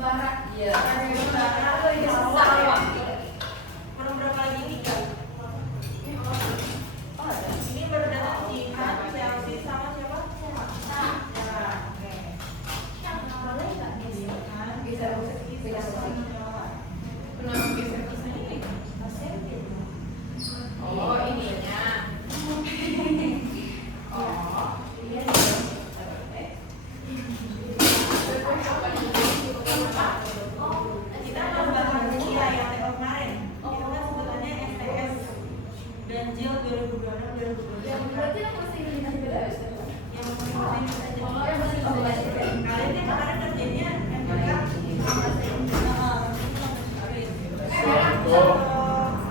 Barat. Iya. Barat. Sawah. Baru berapa lagi nih kan? Oh ada. Ini baru datang Jihan, Chelsea sama siapa? Ya, oke. Boleh nggak Jihan, geser Kenapa geser ke sini? Oh, ininya. Oh, iya. Kita nambah dia yang tengok kemarin. Itu kan sebutannya STS Ganjil 2026-2027. Yang berarti yang masih Indonesia beda ya? Yang masing-masing saja. Oh, yang masih Kalian kan kemarin kerjanya MPK sama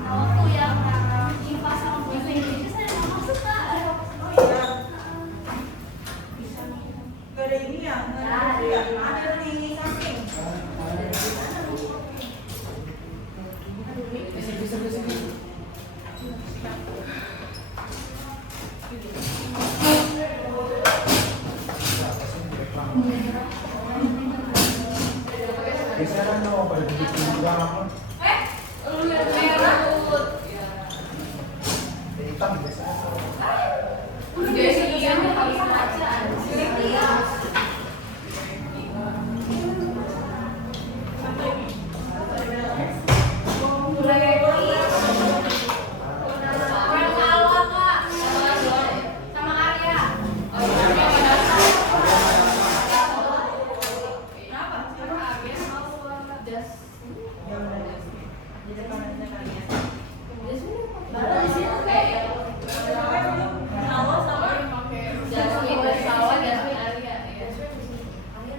Waktu yang IPA sama bahasa Indonesia saya nggak masuk kak. Oh iya. Gak ada ini ya? Ada di samping. Geseran dong, pada bikin juga apa? Lu yang merah. Hitam biasa. Udah biasanya harus baca. Iya.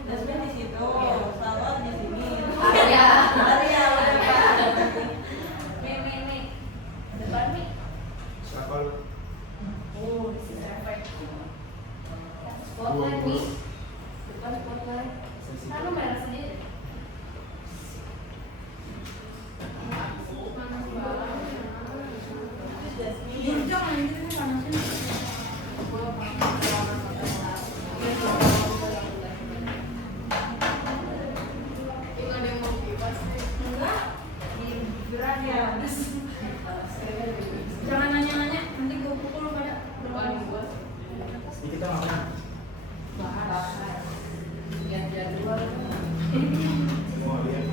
Dasmin di situ, salon di sini. Arya. Arya udah Pak. Siapa lu? Oh, this is perfect. Spotlight nih. Depan spotlight. Kan lu merah sendiri. Panas banget. Jangan ini panasin. Enggak. Berat ya. Jangan nanya-nanya, nanti gue pukul lu pada. Ini kita ngapain? Lihat jadwal. Mau lihat.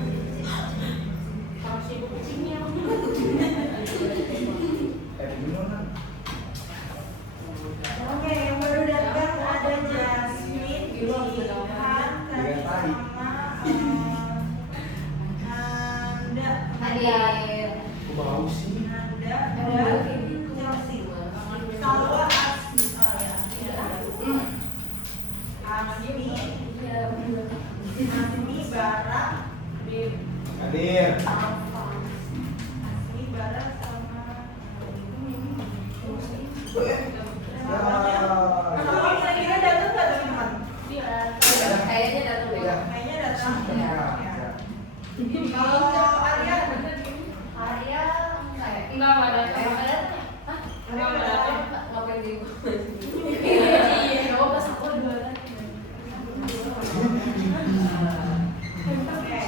Kalau sibuk kucingnya. Gimana? Oke, yang baru datang ada Jasmine, Jihan, tadi sama Nanda. Hadir. Aku bau sih. Nanda dan Chelsea. Salwa Asmi. Oh ya, Asmi, Asmi Bara, Hadir. Asmi Bara sama Kalau kira-kira datang nggak teman-teman? Kayaknya datang deh. Kayaknya datang. Ya. Kalau Arya, Arya enggak ya? Enggak ada. Hah? Enggak ada. Ngapain di gua? Iya. Oh, pas aku dua. Oke.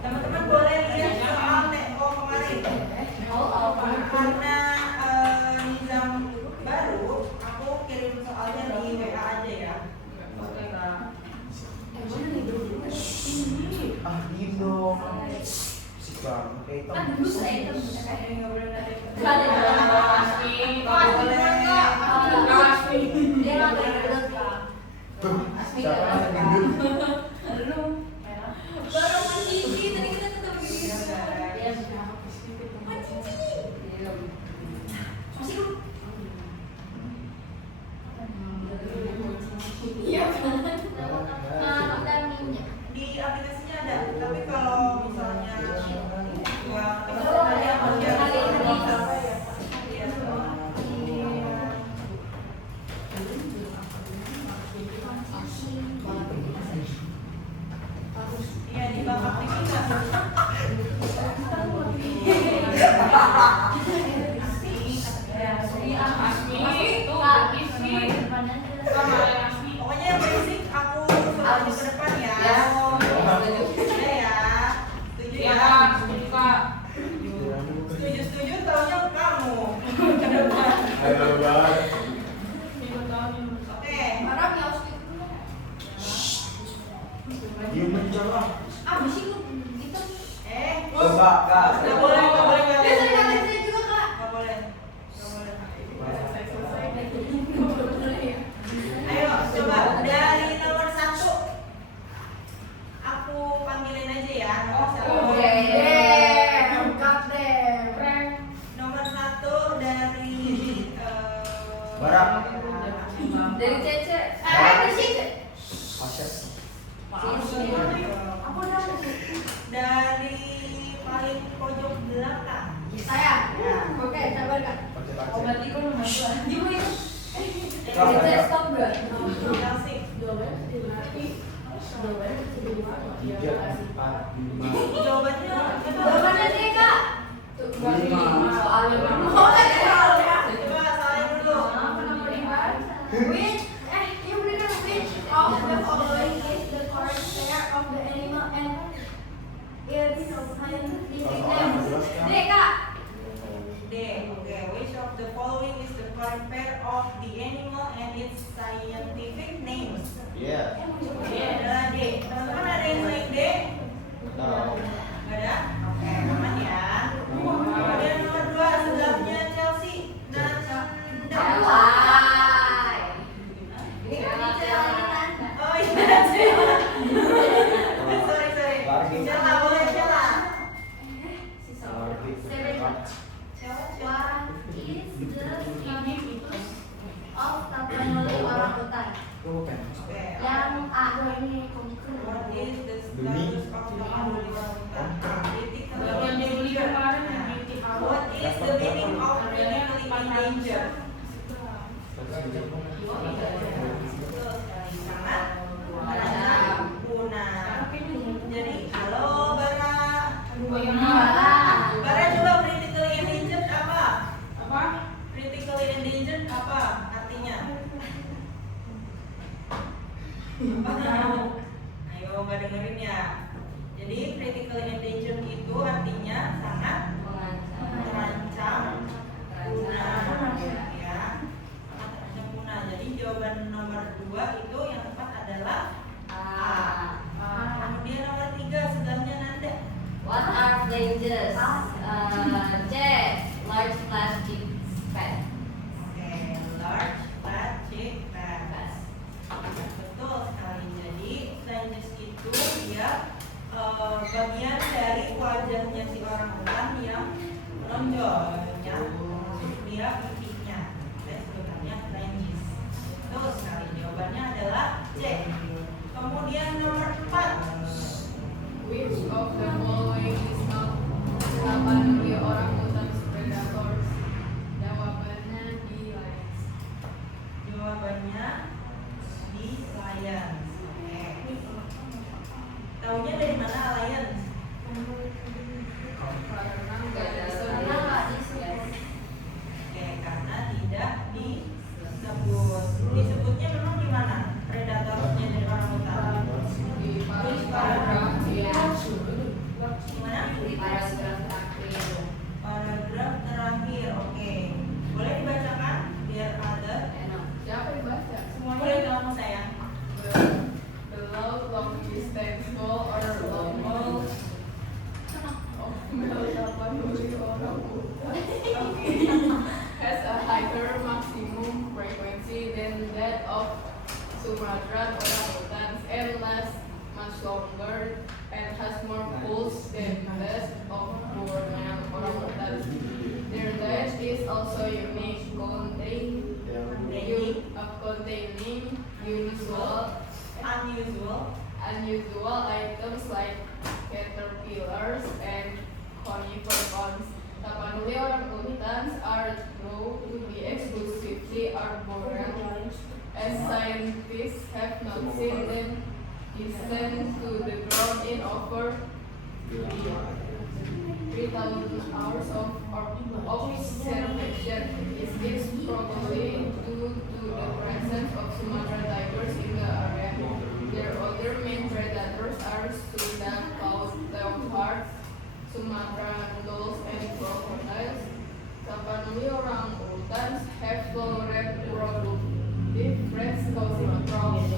Teman-teman boleh lihat soal TO kemarin. Karena nizam baru, aku kirim soalnya di WA aja ya. Oke kak. Ah, diem dong. Si bang, kayak hitam. Dulu saya itu Nggak boleh ada. Nggak ada. Nggak boleh. Dia nggak boleh deket, Kak. Tuh, Asmi siapa nggak yang apa-apa. tidur? Lu baru Cici tadi kita ketemu di sini. Iya, Iya. Masih lu. Iya kan? Udah minyak. Di aplikasinya ada, tapi kalau misalnya nggak Kalau ada yang Barak. Dari Cece. Pasien. Aku udah. Dari paling pojok belakang. Saya. Oke, sabar Kak. Pakai Oh, pakai. berarti kau nomor 2. Gimana itu? Stop, Cece stop. stop bro. Klasik. 3, 4, 5. Jawabannya Jawabannya D Kak. Soalnya Coba saya dulu. Which you believe which of the following is the correct pair of the animal and its scientific name? D Kak. D. Oke. Which of the following is the correct pair of the animal and its scientific names? Iya. Adalah D. Teman-teman ada yang selain D? Tahu. Gak ada? Oke, aman ya. Kemudian nomor 2 sebelahnya Chelsea. Nanda. Ini kan kan? Oh iya, Cella. Sorry. Cella, boleh Cella. What is the significance of tapanuli orangutan? Oke. Yang A ini What is the Demi. status of the Critically endangered? What is the meaning of critically endangered? Betul sekali, sangat terancam punah. Jadi, halo Bara. Bara coba critically endangered apa? Critically endangered apa artinya? Ayo nggak dengerin ya. Jadi critically endangered itu artinya sangat terancam punah ya. Sangat terancam punah. Jadi jawaban nomor 2 itu yang tepat adalah A. Kemudian nomor 3 sebelahnya Nanda. What are dangers? J. Large plastic bag. Oke, large plastic bag. Betul sekali. Jadi dangers itu dia bagian dari wajahnya si orangutan yang menonjol ya, termasuk dia pipinya. Dan sebenarnya dangers. Betul sekali. Jawabannya adalah C. Kemudian nomor 4. Which of the following is not tapanuli orangutan predators? Jawabannya D. Lions. Jawabannya di Lions. Oke. Taunya dari mana Lions? Karena nggak ada Karena nggak disebut. Oke, karena tidak disebut. Disebutnya memang di mana? Predatornya dari orangutan. Di paragraf Gimana? paragraf terakhir. Paragraf terakhir. Oke. Boleh dibacakan biar ada. Enak. siapa yang baca? Boleh kamu sayang. The long distance goal or long haul of male tapanuli orangutan has a higher maximum frequency than that of Sumatran orangutans and lasts much longer and has more pulse than that of Borneo orangutans. Their diet is also unique, containing unusual items like caterpillars and conifer cones. Tapanuli orangutans are known to be exclusively arboreal, as scientists have not seen them descend to the ground in over 3,000 hours of observation. Is this probably due to the presence of Sumatran tigers in the area? Their other main predators are Sunda-clawed leopards, Sumatran dolls, and crocodiles. Tapanuli orangutans have low reproductive rates causing a problem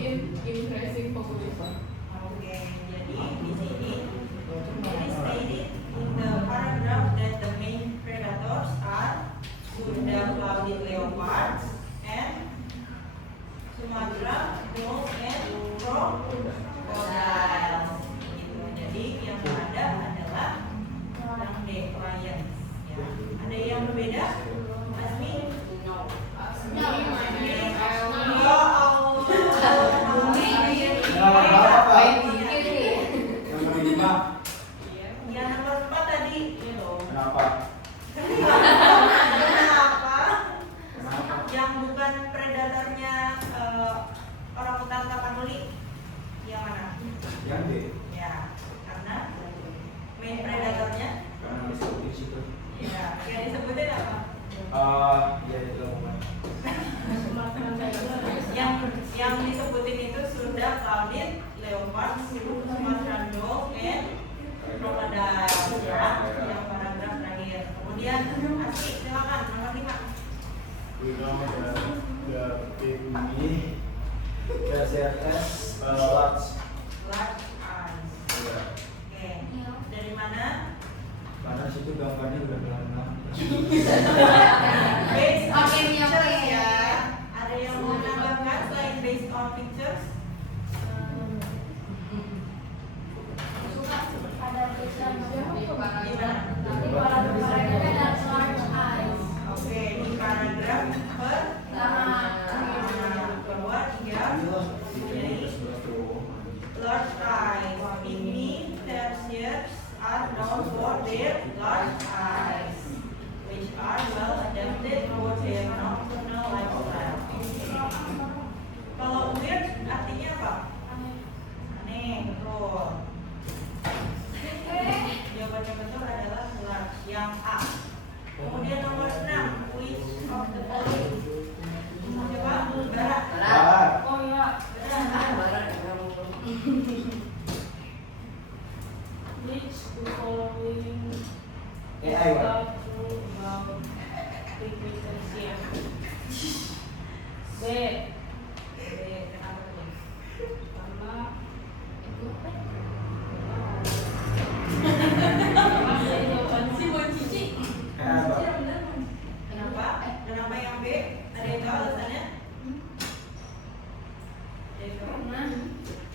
in increasing population. Oke, jadi di sini it is stated in the paragraph that the main predators are Sunda-clawed leopards and Sumatra wolves and crocodiles. Gitu. Jadi yang ada adalah yang D, lions. Ya. Ada yang berbeda? Asmi? No. Ya itu pokoknya. yang disebutin itu sudah Claudid, Leopard, Sumatran Dog, and Crocodile ya, yang paragraf terakhir. Kemudian Asri, silakan nomor 5. We know the baby SRS large. Large eyes. Ya. Oke. Dari mana? Karena situ gambarnya udah lama. Based on Oke, Mia, pictures oke. ya. Ada yang mau menambahkan selain based on pictures? Suka ada tulisan Di paragraf di paragraf ada large eyes. Oke, di paragraf pertama bahwa dia mempunyai large eyes. Pygmy tarsiers are known for their large eyes, which are well adapted for their nocturnal lifestyle. Kalau weird artinya apa? Aneh, betul. Jawabannya betul adalah large, yang A. Kemudian nomor 6, which of the following? Coba, Bara. Oh iya. Which the following AI one. are true about frequency? B. Kenapa tuh? Karena Kenapa? Kenapa yang B? Ada yang tahu alasannya? Jadi, Karena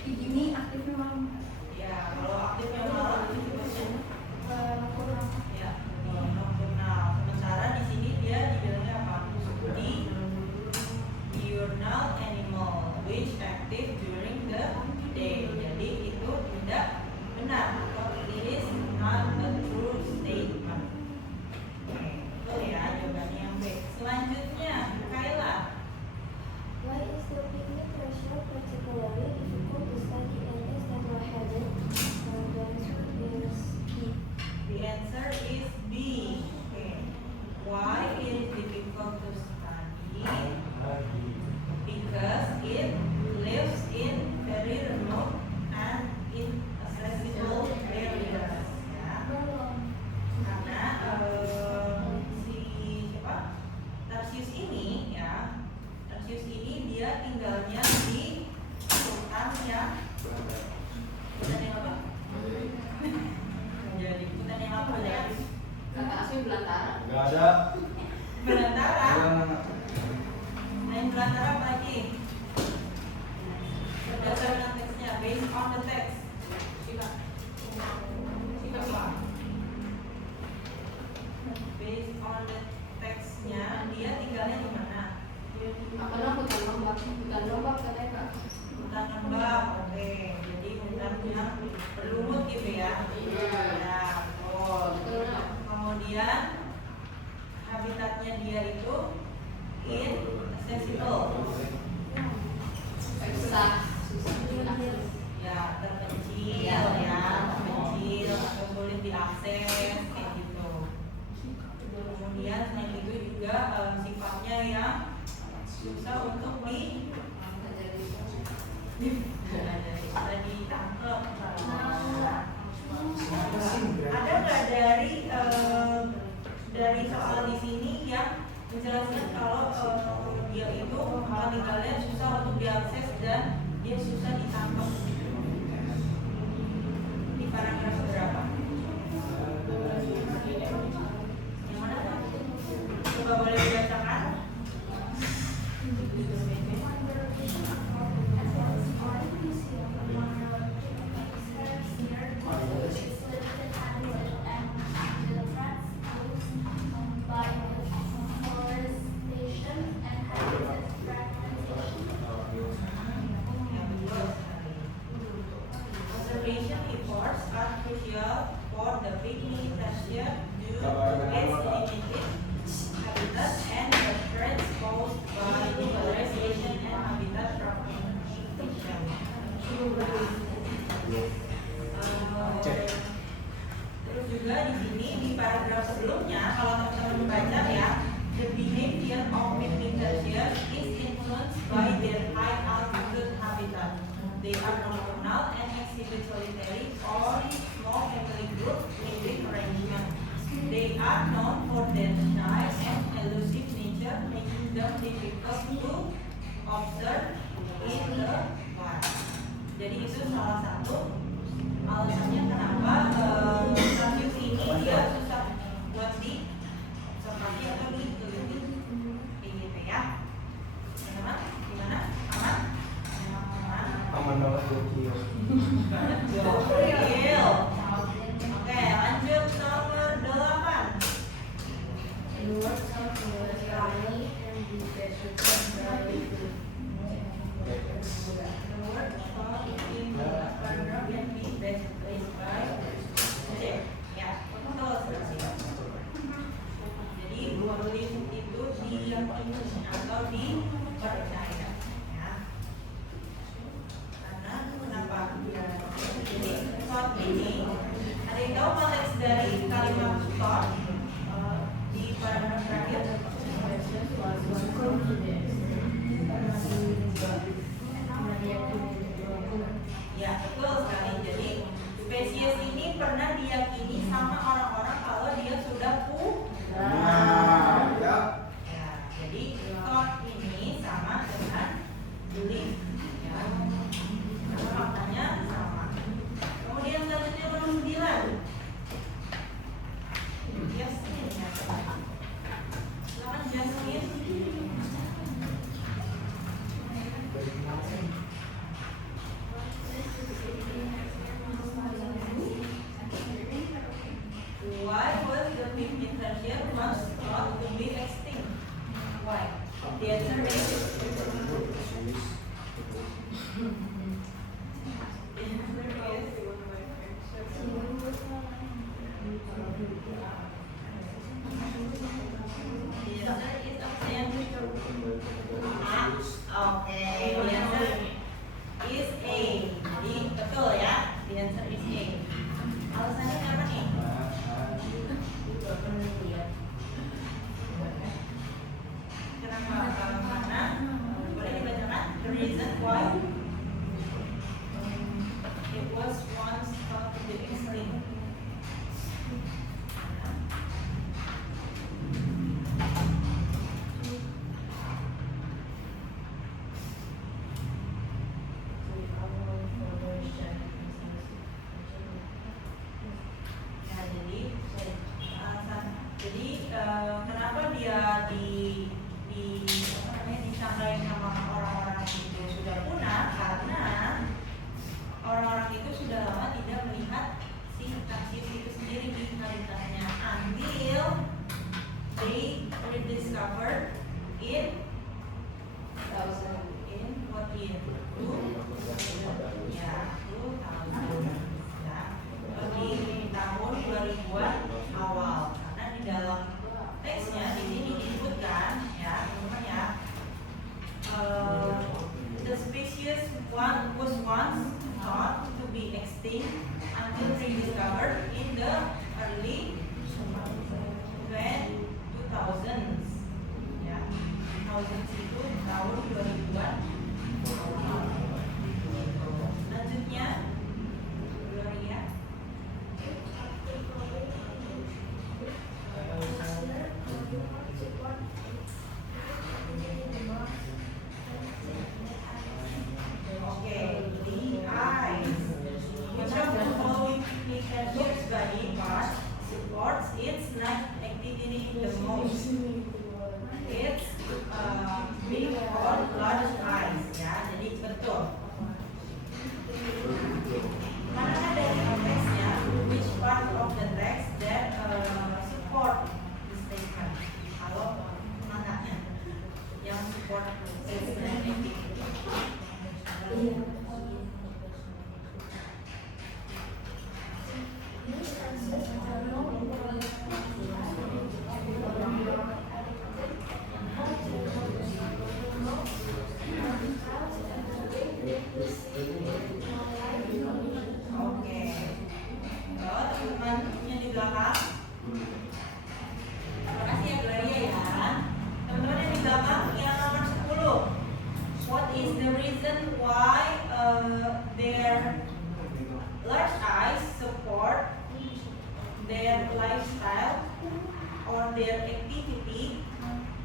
ini aktifnya malam. ya, kalau aktifnya malam itu disebutnya Kurang. ya, nocturnal. Sementara di sini dia dibilangnya apa? Diurnal animal, which active during the day. Jadi itu tidak benar. Atau it is not a true statement. Oke, betul ya jawabannya yang B. Selanjutnya, Kayla. Why is the picnic ratio particularly difficult to study and is tetrahedral? The answer is B. The answer is B. Okay. Why it is difficult to study? Because it lives in very remote and inaccessible areas. Ya. Karena si siapa? Tarsius ini ya. Tarsius ini dia tinggalnya di hutan yang apa? Jadi hutan yang apa ya? kata asli belantara. Gak ada. Belantara. Yang Selain belantara apa lagi? Berdasarkan teksnya, based on the text. Siapa? Siapa? Based on the teksnya, dia tinggalnya di mana? Apa namanya hutan lembab katanya kak. Hutan lembab, oke. Jadi hutan yang berlumut gitu ya. Iya. Ya, betul. Betul. Kemudian habitatnya dia itu inaccessible. Susah. Ya, terpencil ya, terpencil atau sulit diakses kayak gitu. Kemudian selain itu juga sifatnya yang susah untuk bisa ditangkap. Ada nggak dari soal di sini yang menjelaskan kalau dia itu tinggalnya susah untuk diakses dan dia susah ditangkap? Di paragraf berapa? Yang mana Pak? Coba boleh dibacakan? Conservation efforts are crucial for the pygmy tarsier due to its limited habitat word found in the paragraph can be best placed by object. Ya, betul sekali. Jadi believe itu diyakini atau dipercaya. Ya. Karena kenapa? Jadi thought ini ada yang tahu konteks dari kalimat thought di paragraf terakhir? Ya, betul sekali. Jadi spesies ini pernah diyakini sama orang-orang kalau dia sudah Nah, ya. ya, jadi thought ini sama dengan belief. Ya. Karena maknanya sama. Kemudian selanjutnya nomor 9. Jasmine. Selamat Jasmine. Why was the pygmy tarsier once thought to be extinct? Why? The answer is okay. The answer is A. Jadi betul ya. The answer is A. Alasannya kenapa nih? Kenapa? Karena boleh dibacakan the reason why it was once thought to be extinct. Kenapa dia disangkain sama orang-orang itu sudah punah? Karena orang-orang itu sudah lama tidak melihat si tarsius itu sendiri di habitatnya until they rediscovered in what year? 2000 ya, 2000 ya, di tahun 2000-an awal. Karena di dalam teksnya di sini disebutkan ya teman-teman ya, the species was once thought to be extinct until rediscovered in the early 2000s ya, 2000s itu tahun 2000-an. Selanjutnya Gloria. Okay, the eyes. Which of the following tarsius body part supports its night activity the most? It's big or large eyes. Ya, jadi betul. Mana dari teksnya? Which part of the text that support the statement? Kalau mananya yang support its night activity? Oke. Oh, teman-teman yang di belakang. Terima kasih ya Gloria ya. Teman-teman yang di belakang yang nomor 10. What is the reason why their large eyes support their lifestyle or their activity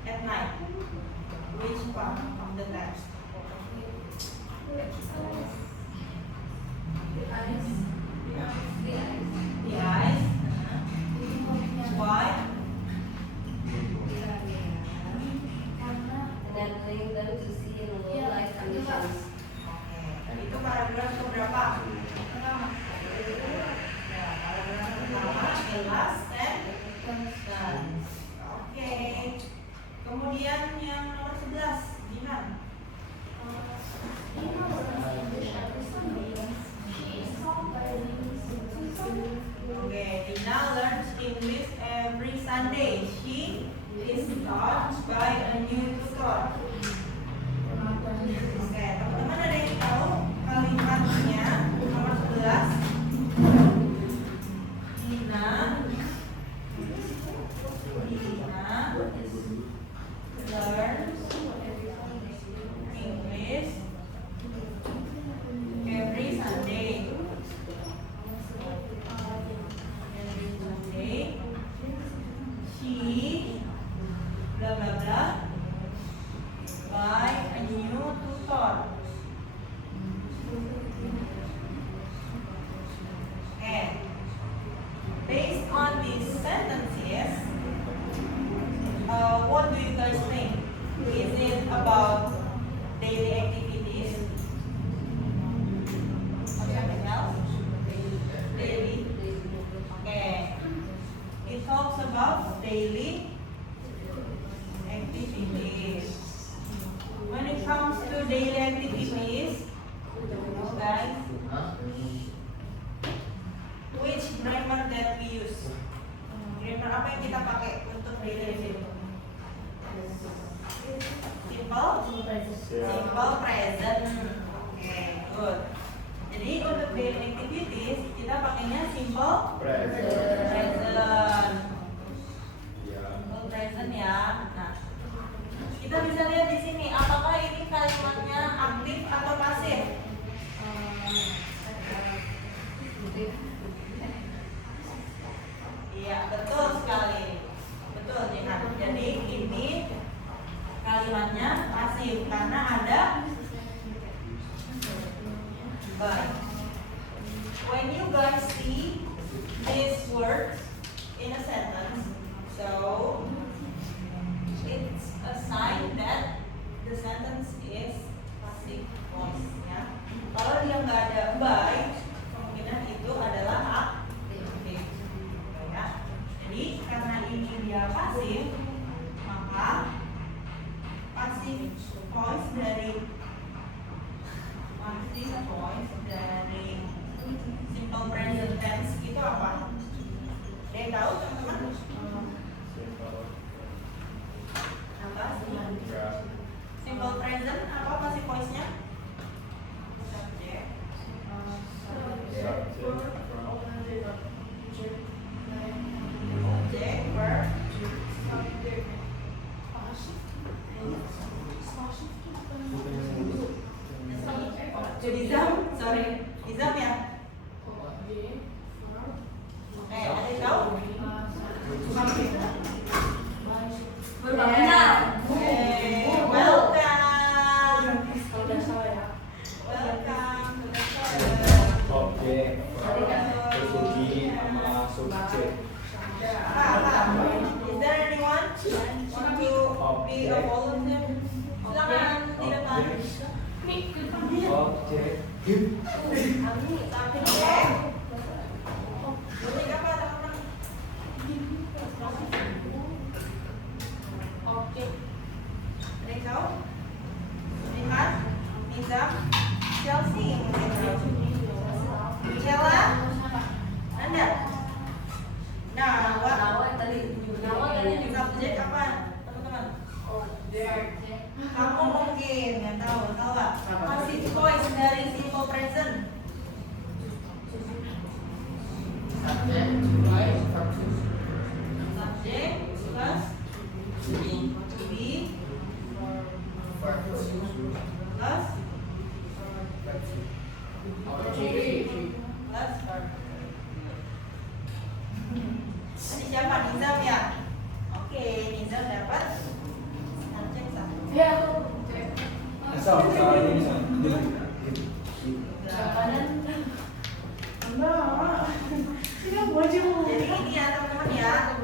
at night? Which part of the text? The eyes. Why? Enabling them to see in low light conditions. Oke. Itu paragraf keberapa? Ya, paragraf pertama, the last sentence. Oke. Kemudian yang nomor 11, Jihan. Oke, Dina learns English every Sunday. She is taught by a new tutor. Oke, teman-teman ada yang tahu kalimatnya nomor 11? Dina learns English every Sunday. Every Sunday, she blah blah blah by a new tutor. And based on these sentences, what do you guys think? Is it about daily activities? Or something else? Daily. Okay. It talks about daily activities. When it comes to daily activities, guys, which grammar that we use? Grammar apa yang kita pakai untuk daily activity? Simple present. Oke, good. Jadi untuk daily activities kita pakainya simple present. Simple present ya. Nah, kita bisa lihat di sini apakah ini kalimatnya aktif atau pasif? Iya, betul sekali. Betul, Jihan. Jadi ini kalimatnya pasif karena ada by. When you guys see these words in a sentence, so it's a sign that the sentence is passive voice ya. Kalau dia nggak ada by, kemungkinan itu adalah aktif ya. Jadi karena ini dia pasif, maka passive voice dari simple present tense itu apa? Ada yang tahu teman-teman? Apa? Simple present apa passive voice-nya? Subject. Object, verb. Jadi Izam ya? Ada yang tahu? Is there anyone want to be a volunteer? Silakan di depan. Bunyi apa teman-teman? Oke. Ada yang tahu? Lihat, Nizam, Chelsea, Cella, Anda. Nah, subjek apa teman-teman? Kamu mungkin nggak tahu nggak? Passive voice dari simple present. Subjek plus to be plus plus verb. Tadi siapa? Nizam ya? Oke, Nizam dapat subjek 1. Ya, Jadi ini ya teman-teman ya.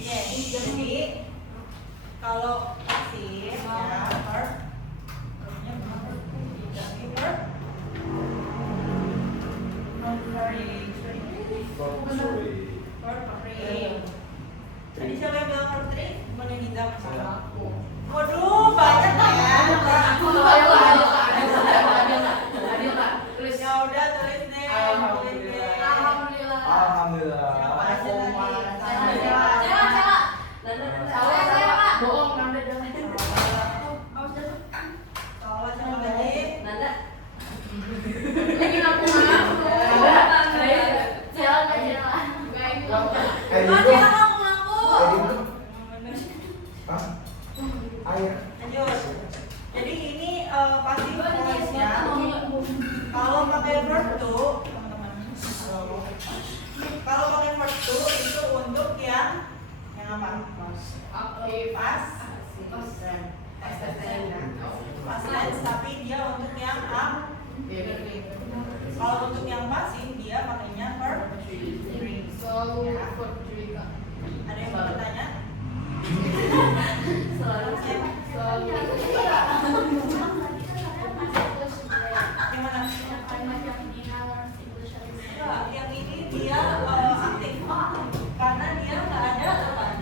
Yes, jadi kalau pasif ya verb, verbnya benar, jadi verb, not very Verb 3. Tadi siapa yang bilang verb 3? Bukan yang Nizam sama aku. Waduh, banyak ya. Ya udah tulis deh. Tulis deh. Alhamdulillah. Alhamdulillah. Siapa aja lagi? Bohong, Nanda jangan. Salah siapa lagi? Lagi ngaku-ngaku. Hah? Air. Lanjut. Jadi ini passive voice-nya. Kalau pakai verb to, teman-teman. Kalau pakai verb to itu untuk yang apa? Aktif. Past tense, tapi dia untuk yang kalau untuk yang pasif dia pakainya verb 3. Selalu verb 3, Kak. Ada yang mau bertanya? Selalu. Yang mana? Enggak, yang ini dia aktif karena dia nggak ada apa?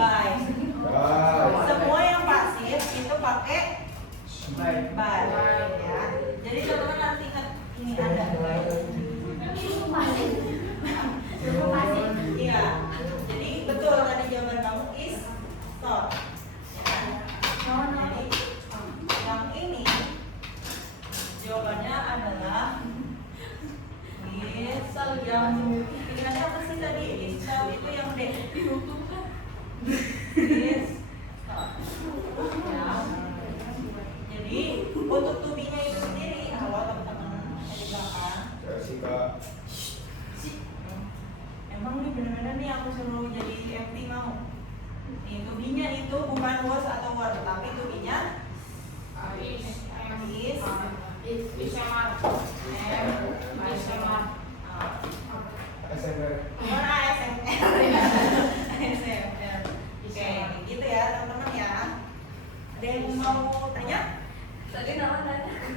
By. Semua yang pasif itu pakai by, ya. Jadi teman-teman nanti ingat ini ada. Iya. Jadi betul tadi jawaban kamu is not. Ya. Jadi yang ini jawabannya adalah is. Yang pilihannya apa sih tadi? Is itu yang D. Is not. Ya. Jadi untuk tubinya itu sendiri, halo teman-teman di belakang. Emang nih bener-bener nih aku suruh jadi MT mau. Nih tubinya itu bukan was atau were, tapi tubinya is, bukan ASMR. ASMR. Oke, gitu ya teman-teman ya. Ada yang mau tanya?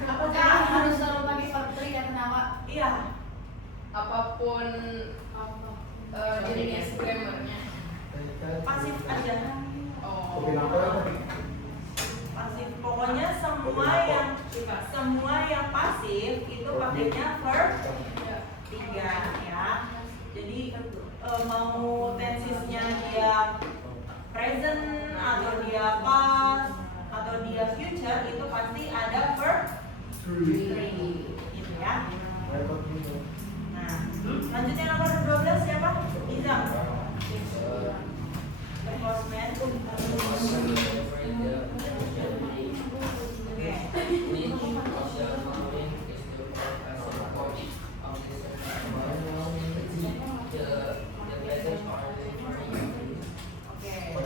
Apakah harus selalu pakai verb 3 atau nama? Iya. Apapun jenis grammarnya. Pasif aja. Oh. Pasif. Pokoknya semua yang pasif itu pakainya verb 3 ya. Jadi mau tensesnya dia present atau dia past atau dia future itu pasti ada verb 3 gitu ya. Nah, lanjutnya nomor 12 siapa? Izam. Postman.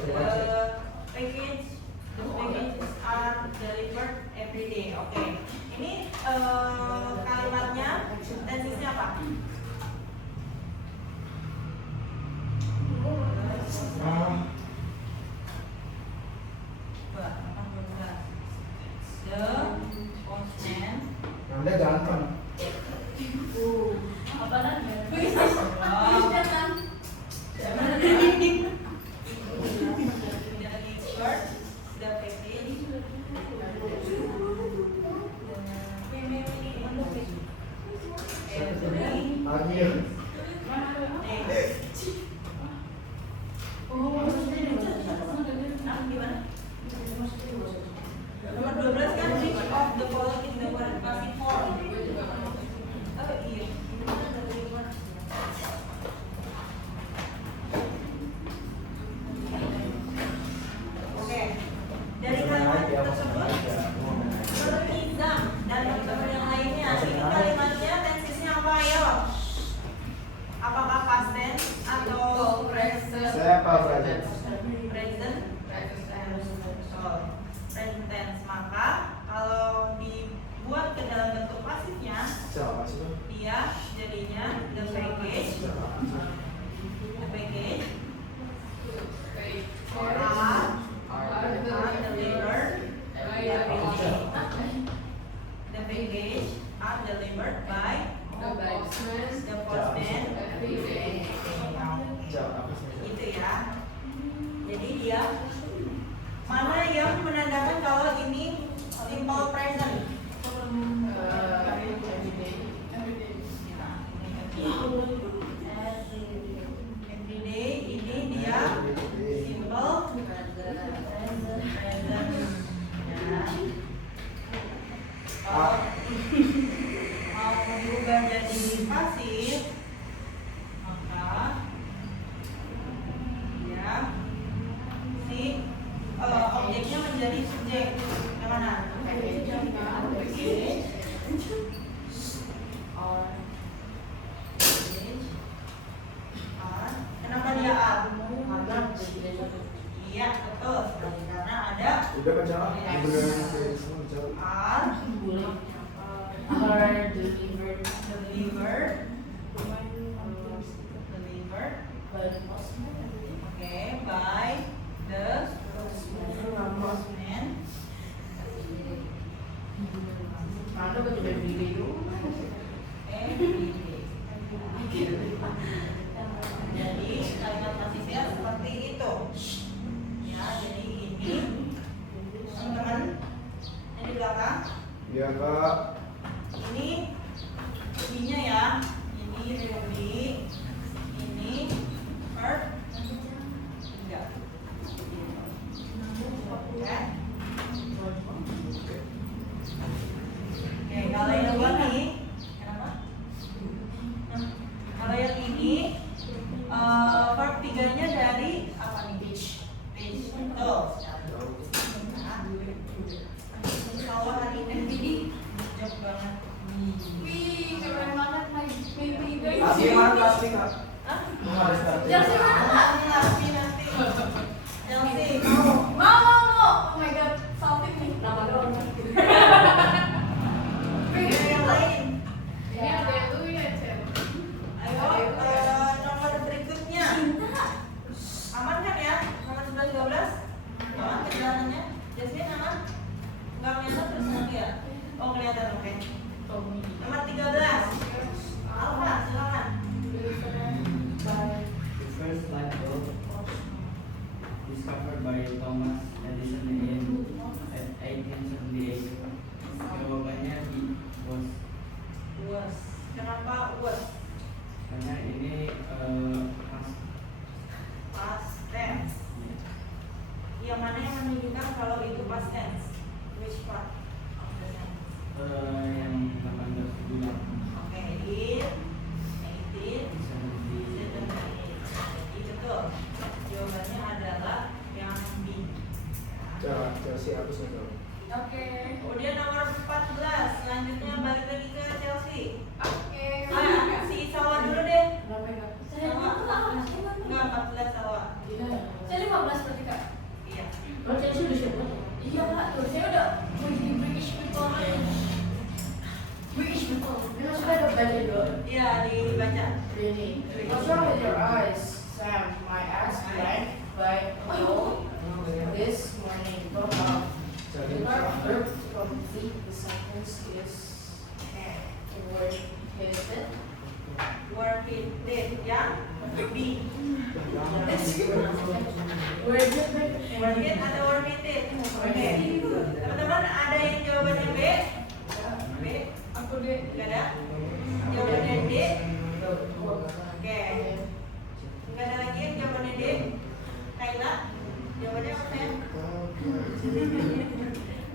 The packages are delivered every day. Oke. Ini kalimatnya tensesnya apa? The postman. Anda ganteng. Apa namanya? Delivered the package. Akhir. Nomor 12 kan which of the following is the correct passive form? Oh iya. Oke. Dari kalimat tersebut menurut Izam dan teman-teman yang lainnya ini kalimatnya tensesnya apa? Ayo. Itu ya. Jadi dia mana yang menandakan kalau ini simple present? Everyday ini dia simple present. Ya. Kalau mau diubah jadi pasif, maka ya si objeknya menjadi subjek. Yang mana? Kenapa dia A? Iya betul sekali karena ada Udah kan cara? Udah semua bicara. are delivered okay by the postman. Every day. Jadi kalimat pasifnya seperti itu. Ya, jadi ini teman-teman yang di belakang. Iya kak. Ini lebihnya ya. Ini lebih. Ini verb 3. Oke. Oke, kalau yang ini kenapa? Kalau yang ini verb 3-nya dari apa nih? Beach. Betul. Kalau hari ini jauh banget. Wih, keren banget baby guys. Asli mana pasti kak? Hah? Mau ada starting. Chelsea mana? Nanti. Chelsea mau. Mau. Oh my god, salting nih. Nama doang. Yang lain. Ini ada lu ya, Cel. Ayo nomor berikutnya. Aman kan ya? Nomor 11 12. Aman perjalanannya? Jasmine aman? Enggak kelihatan tulisan dia. Oh kelihatan oke. Nomor 13. Alfa silakan. The first light bulb discovered by Thomas Edison in 1878. Jawabannya Was. Kenapa was? karena ini Past tense. Yang mana yang menunjukkan kalau itu past tense? Which part of the sentence? yang 18 bulan. Oke, it, 18, 78. Jadi betul. Jawabannya adalah yang B. Cara Chelsea aku sudah. Oke. Kemudian nomor 14. Selanjutnya balik lagi ke Chelsea. Oke. Si Salwa dulu deh. Saya Salwa. Enggak 14 Salwa. Saya 15 berarti kak. Iya. Iya kak, tuh saya udah menjadi British people. British people. Iya, dibaca. What's wrong with your eyes, Sam? My eyes blank by cold this morning. Go out. The verb to complete the sentence is word is it? Work it did yang B. Word Work it atau work it did? Oke. Teman-teman ada yang jawabannya B? B? aku deh. Enggak ada? Jawabannya D? Oke. Enggak ada lagi yang jawabannya D? Kaila? Jawabannya apa ya?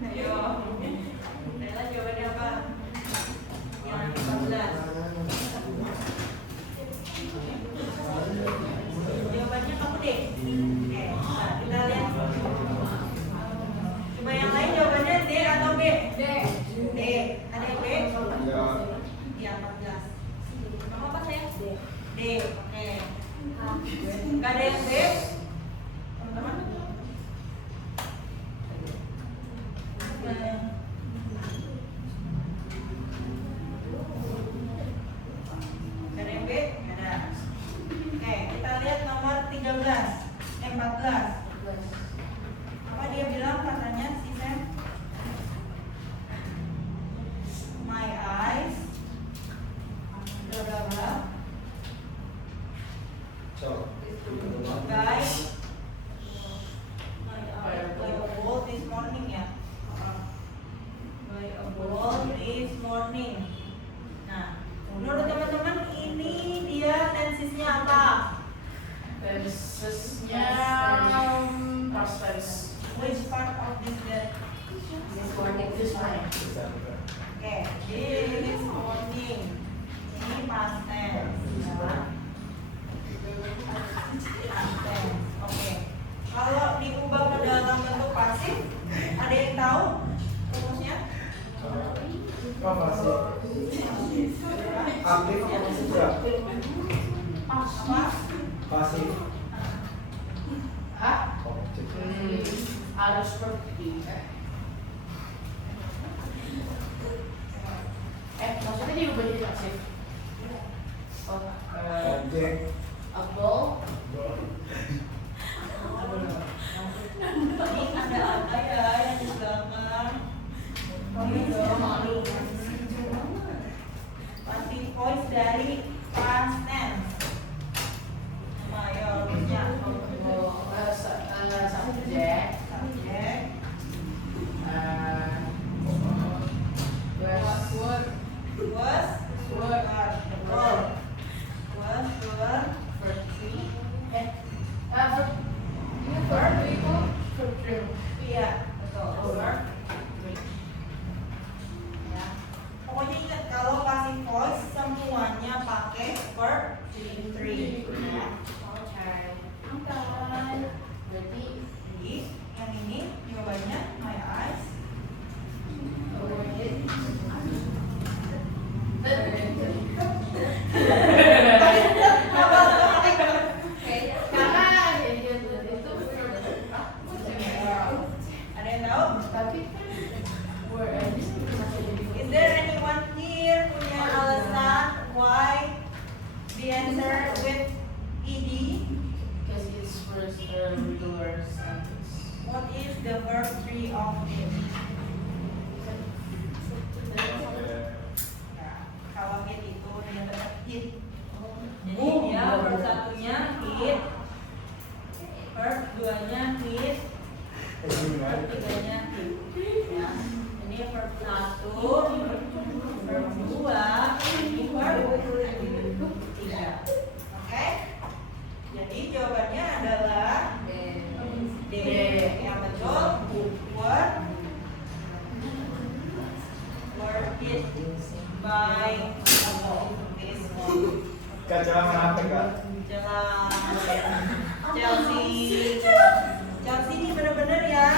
Ayo. Kaila jawabannya apa? Yang 14. Jawabannya kamu D. Oke, nah, kita lihat. Coba yang lain jawabannya D atau B? D. D. Ada yang B? Ya. Iya, 14. Kamu apa sayang? D. Oke. Gak ada yang B? Teman-teman? Gak ada yang B? Gak ada. Oke, kita lihat nomor 13. 14. Apa dia bilang katanya si Sam? My eyes bla bla bla So. Buy a bowl this morning ya. Buy a bowl this morning. Nah, menurut teman-teman ini dia tensesnya apa? Tensesnya past tense. Which part of this that? This morning. This morning. Oke, this morning. Ini past tense. Past tense. Oke. Kalau diubah ke dalam bentuk pasif, ada yang tahu rumusnya? Apa sih? Aktif apa pasif ya? Apa? Pasif. Hah? Harus seperti maksudnya diubah jadi pasif. Objek. A bowl. Ini ada apa ya yang di belakang? Passive voice dari past tense. Ayo, rumusnya. Subjek. Subjek. Was. Betul. Was, were. Iya, betul. Verb. Ya. Pokoknya ingat kalau passive voice semuanya pakai verb 3. Ya. Berarti Jadi yang ini jawabannya my eyes. Ada yang tahu? Is there anyone here punya alasan why the answer with ed? because it's first regular sentence. What is the verb 3 of it? Ya, kalau hit itu dengan kata hit. Jadi dia verb 1-nya hit, verb 2-nya hit, verb 3-nya hit. Ya. Ini verb 1, verb 2, ini verb 3. Oke? Jadi jawabannya adalah D. Yang betul were hit by this one. Kacau apa kak? Jelas. Chelsea ini bener-bener ya.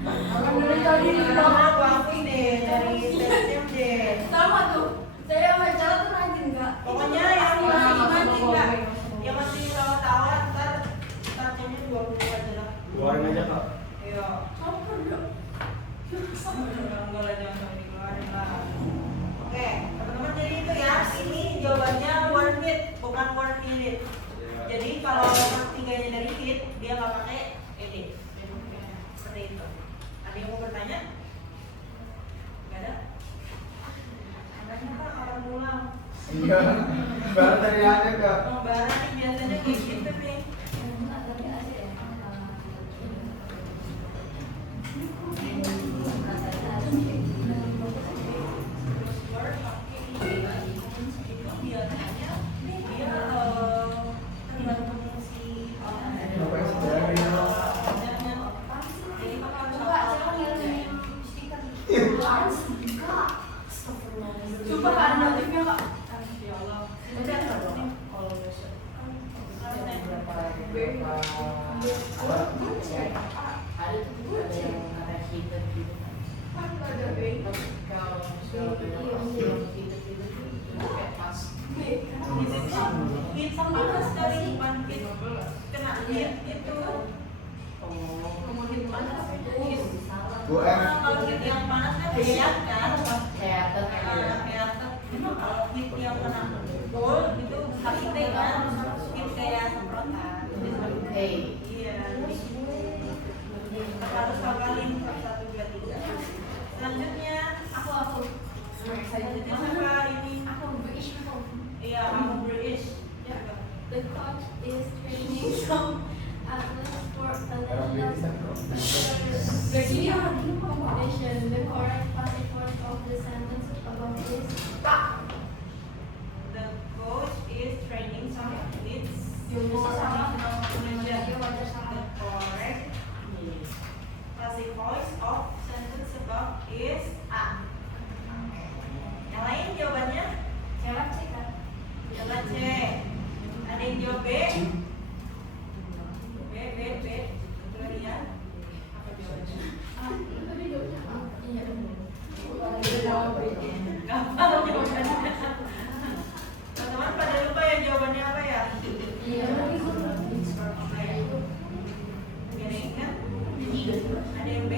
Bener-bener aku akui deh dari STM deh. Sama tuh. Saya sama Cala tuh rajin Kak. Pokoknya yang masih mancing kak, yang masih tawa-tawa ntar jamnya 20 aja lah. Keluarin aja kak. Iya. Enggak lah, jangan dikeluarin lah. Oke, teman-teman, jadi itu ya. Ini jawabannya were hit, bukan were hit. Jadi kalau tiganya dari hit, dia nggak pakai ed. Seperti itu. Ada yang mau bertanya? Nggak ada? Makanya Pak, orang pulang. Iya. Baru dari aja kak. Lebaran nih biasanya kayak gitu nih. Coba kan notifnya Kak. Ya Allah. Ada tuh ada yang kata kita gitu. Kalau kayak pas. Hit sama sekali bukan hit kena hit itu. Kamu hit panas hit. Kalau hit yang panas kan kelihatan. Kelihatan Kelihatan. Memang kalau hit yang kena pukul itu sakitnya kan. Hit kayak semprotan. Hey. Iya. Harus hafalin 1, 2, 3. Selanjutnya aku. Selanjutnya siapa ini? Aku British people. Iya, aku British. The coach is training For conditional conjunction. The correct passive voice of sentence above is A. Yang lain jawabannya? Jalan C kan? Jawaban C. Ada yang jawab B? B. Gloria. Apa jawabannya? Gampang jawabannya. Teman-teman pada lupa ya jawabannya apa ya? Ada yang ingat? Ada yang B?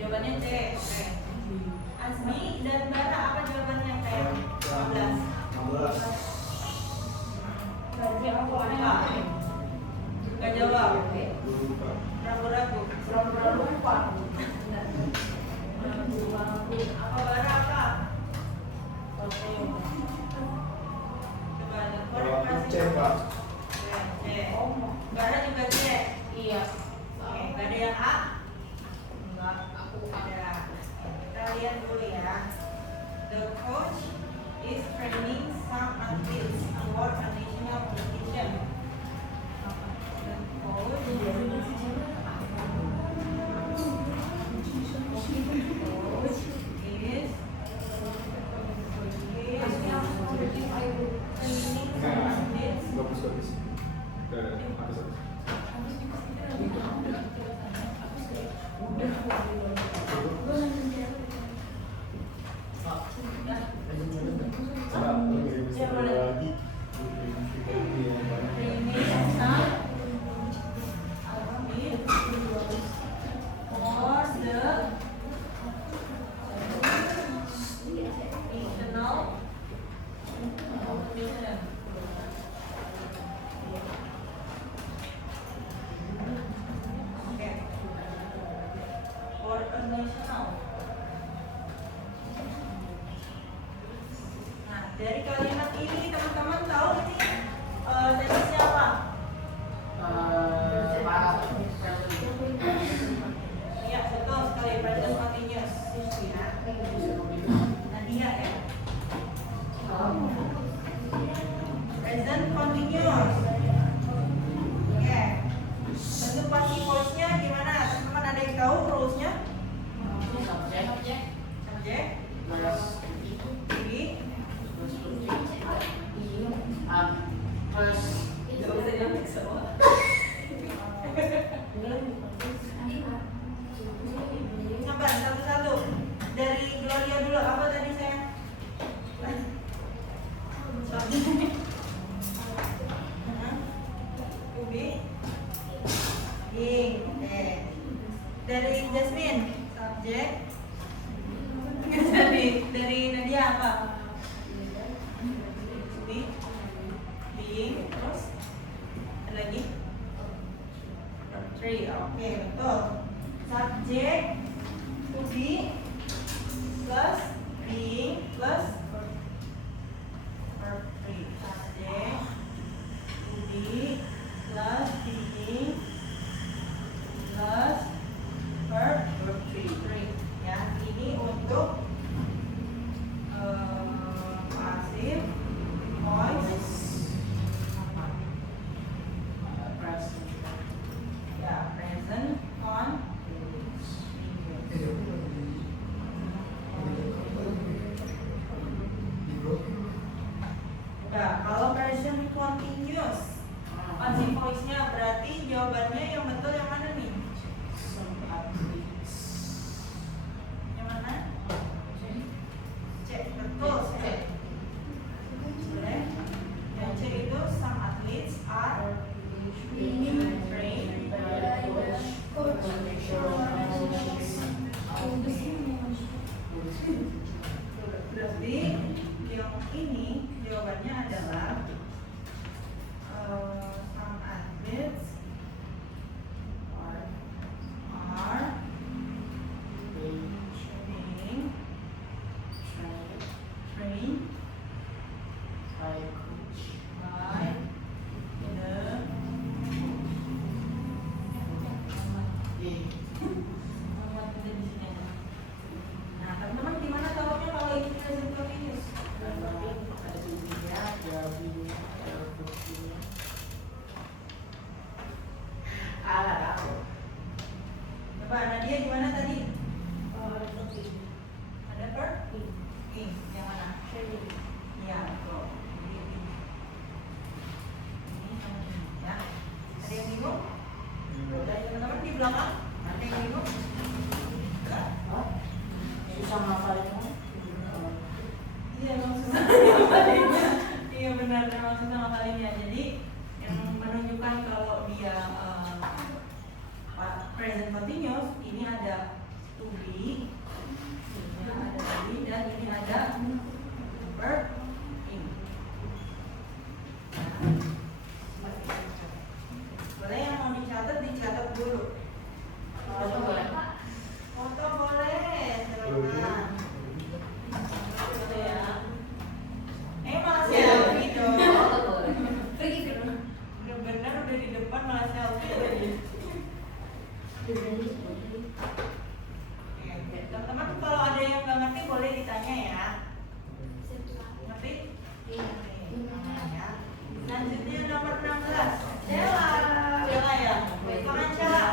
Jawabannya C. Oke. Azmi dan Bara apa jawabannya kayak 15? 15. Enggak jawab. Ragu-ragu. Apa Bara apa? Coba ada korek C, Pak. C. Bara juga C. Iya. Oke, enggak ada yang A? Enggak, aku ada. Kita lihat dulu ya. The coach is training some athletes for a national competition. The coach dari kalimat ini teman-teman tahu ini teknisnya apa? Iya betul sekali, present continuous ya. Nadia ya. Present continuous. Oke. Bentuk passive voice-nya gimana? Teman-teman ada yang tahu rules-nya? Subjek. Jadi sabar satu-satu. Dari Gloria dulu, apa tadi saya? Ubi, Ying, oke. Dari Jasmine, subjek. Dari Nadia apa? Ubi, being, terus ada lagi? Three, oke betul. Subjek, to be plus being plus verb 3. Subjek, to be plus being plus verb 3. Ya, ini untuk passive voice. Ya, present continuous. Berarti yang ini jawabannya adalah some athletes are being trained by Nah, teman-teman gimana tahunya kalau ini present continuous? Coba Nadia gimana tadi? Ada verb? Ing. Yang mana? Iya, betul. Jadi ini. Ini sama ini, ya. Ada yang bingung? Dari teman-teman di belakang? Ada yang bingung? Enggak? Susah ngapalinnya. Iya, emang susah ngafalinya. Iya benar, emang susah ngafalinya. Jadi yang menunjukkan kalau dia present continuous, ini ada to be, ini ada to be, dan ini ada verb ing. Boleh yang mau dicatat dulu. Foto boleh? Foto boleh, silakan. Boleh ya. Malah selfie dong. Bener-bener udah di depan malah selfie lagi. Oke, teman-teman kalau ada yang nggak ngerti boleh ditanya ya. Ngerti? Iya. Ya. Selanjutnya nomor 16. Cela ya. Tangan Cela.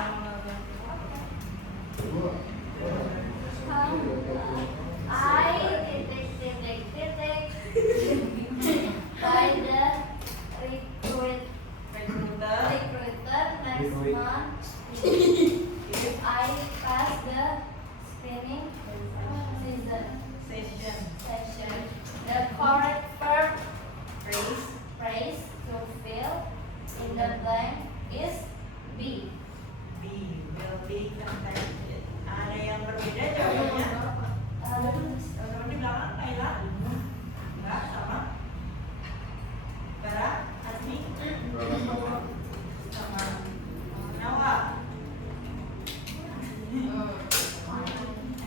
By the recruiter next month if I pass the spinning session. The correct verb phrase to fill in the blank is be. Will be contested. Ada yang berbeda jawabannya? Teman-teman di belakang, Ayla? Enggak, sama? Bara? Asmi? Sama? Nawa?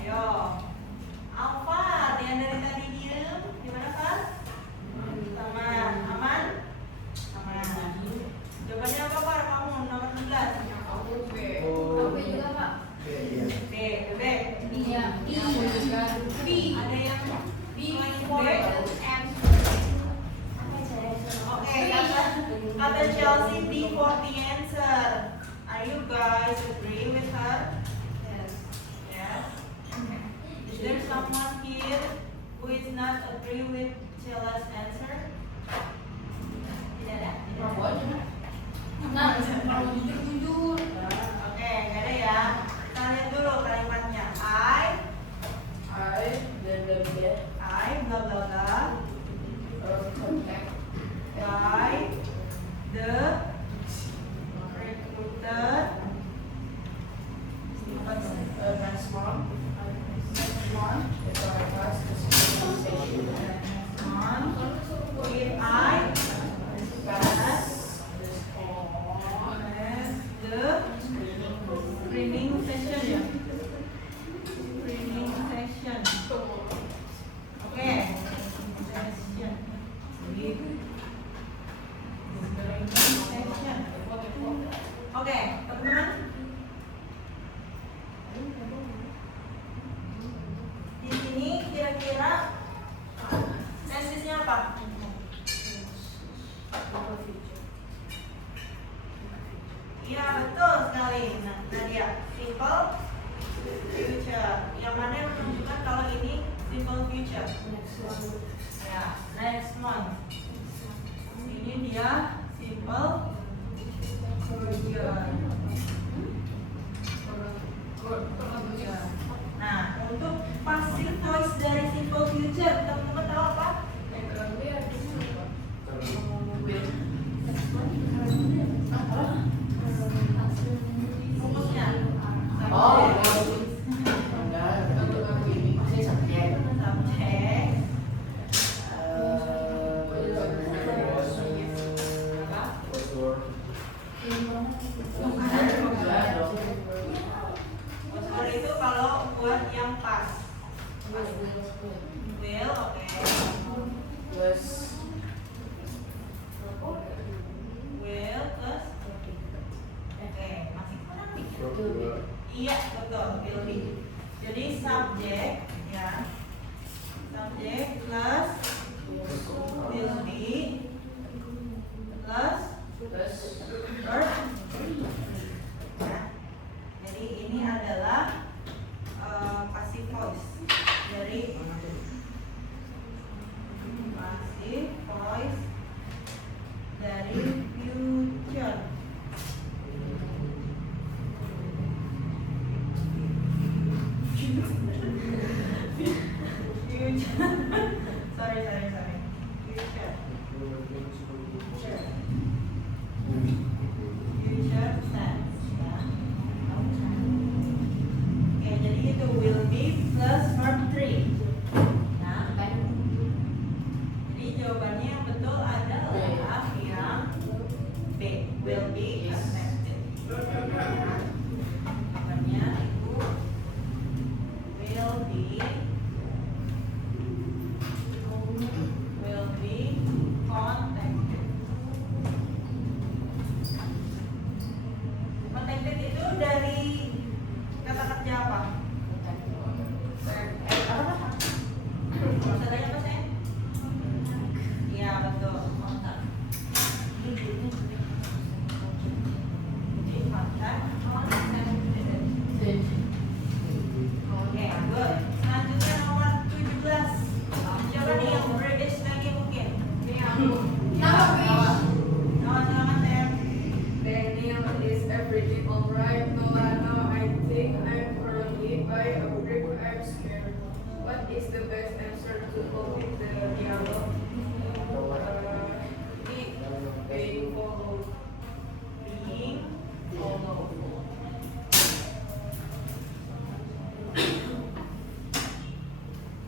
Ayo. Alfa, yang dari tadi diem, gimana Pak? Sama? Aman? Aman. Jawabannya apa Pak? Kamu nomor 16. Aku B. Oh. Aku juga Pak. B. Iya. Ada yang kata Chelsea B for the answer. Are you guys agree with her? Yes. Yes. Is there someone here who is not agree with Chelsea's answer? Tidak ada. Nggak boleh. Nah, kalau jujur. Oke, nggak ada ya. Kita lihat dulu kalimatnya. I bla bla bla by the recruiter Next month, if I pass the spinning session. if I pass the screening session ya. Screening session. Oke. Session. Session. Oke, teman-teman. Di sini kira-kira tesisnya apa? Iya betul sekali. Nah, Nadia, simple future. Yang mana yang menunjukkan kalau ini simple future? Ya, next month. Ini dia simple future. Nah, untuk passive voice dari simple future, teman-teman tahu apa? Fokusnya. Oh, Masih subjek. Subjek. Apa? Postur itu kalau buat yang pas. Will, oke. Plus Will plus. Oke, masih kurang dikit. Iya, betul, will be. Jadi subjek, ya. Subjek plus will be plus verb. Ya. Jadi ini adalah passive voice dari passive voice dari future. Future. Sorry. Future. Future tense, ya. Oke, jadi itu will be plus verb 3. Nah, jadi jawabannya yang betul adalah yang B, will be accepted. Jawabannya itu will be contacted. Contacted itu dari kata kerja apa? Maksudnya apa sih? Iya betul, kontak. Jadi kontak, contacted. Oke, good. Selanjutnya nomor 17. Coba nih yang British lagi mungkin. Ini aku. Silakan Tem. The name is everything alright. No, I think I'm currently by a brick. I'm scared. What is the best answer to complete the dialogue? Being followed. Being followed.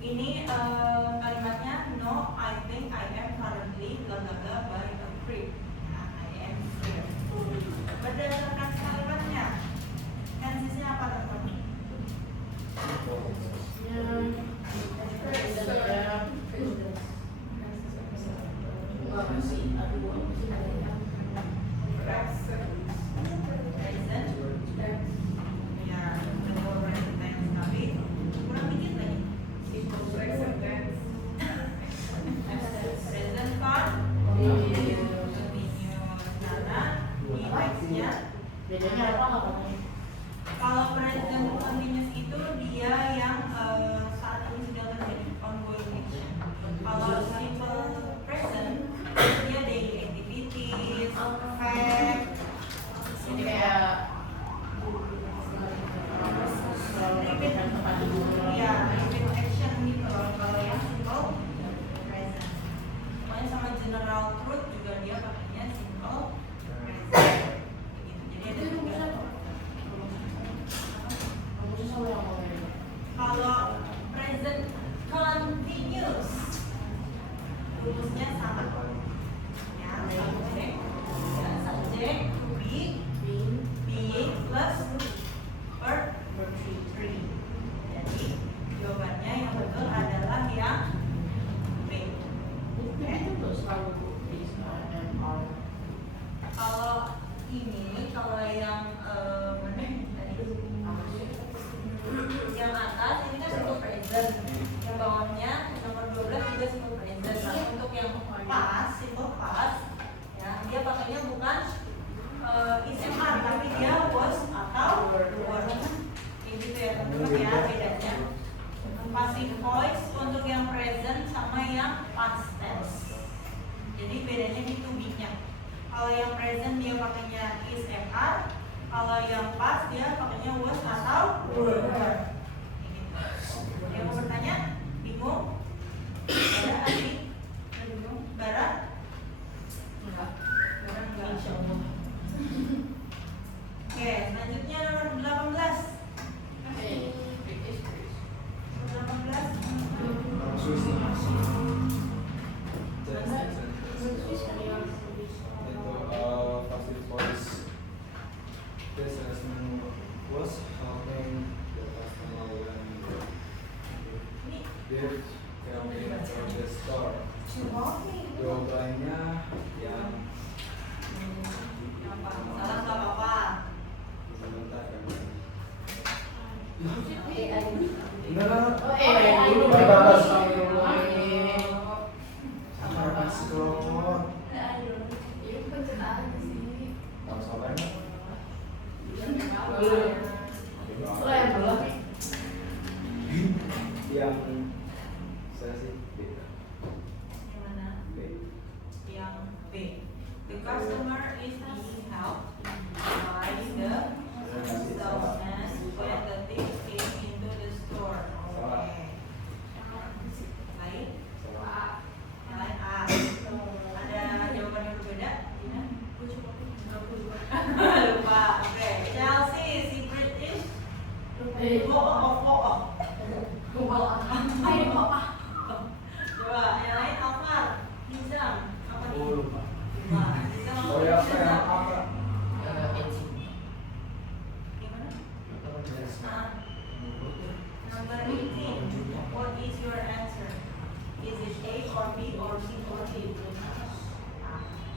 Ini kalimatnya no, I think I am currently bla bla bla by a brick. Nah, I am scared. Berdasarkan kalimatnya, tensesnya apa teman-teman? Present. Ya, betul present tense, tapi kurang dikit lagi. Present tense. Present continuous. Karena di teksnya bedanya apa nggak katanya? kalau present continuous itu dia yang saat ini sudah terjadi, ongoing action. Kalau simple present dia daily activities, fact. Jadi kayak Repeat. Ya, repeat action gitu loh. Kalau yang simple present. Pokoknya sama general truth juga dia pakainya simple present. Begitu. Jadi ada tiga. Kalau present continuous rumusnya sama. Ya, subjek to be, being plus verb 3. Jadi jawabannya yang betul adalah yang B. Kalau ini, kalau yang mana tadi? Yang atas ini kan simple present, yang bawahnya nomor 12 juga simple present. Nah, untuk yang pas, simple pas, ya dia pakainya bukan is MR, tapi dia was atau were. Kayak gitu ya teman-teman ya bedanya. Passive voice untuk yang present sama yang past tense. Jadi bedanya di to be-nya. Kalau yang present dia pakainya is MR, kalau yang past dia pakainya was atau were. Yang mau bertanya? Bingung? Ada adik? Bingung? Bara? Enggak. Bara enggak. Oke, selanjutnya nomor 18. Steve coming from the store. Jawabannya yang Salah nggak apa-apa. sebentar kan. Enggak. Oh, dulu Bagus. bagus. Sabar Mas Klot. Iya, pencernaan sih. Tahu sabarnya? Yang saya sih B. Yang mana? B. Yang B. The customer is being helped by the salesman when the thief came into the store. Oke. Baik. Yang lain A. Ada jawaban yang berbeda? Gina? Lupa. Oke. Chelsea, si British. Coba yang lain Alfar, Nizam, apa nih? Lupa. Lupa. Nizam apa? Oh ya, saya apa? Gimana? Number 18. What is your answer? Is it A or B or C or D?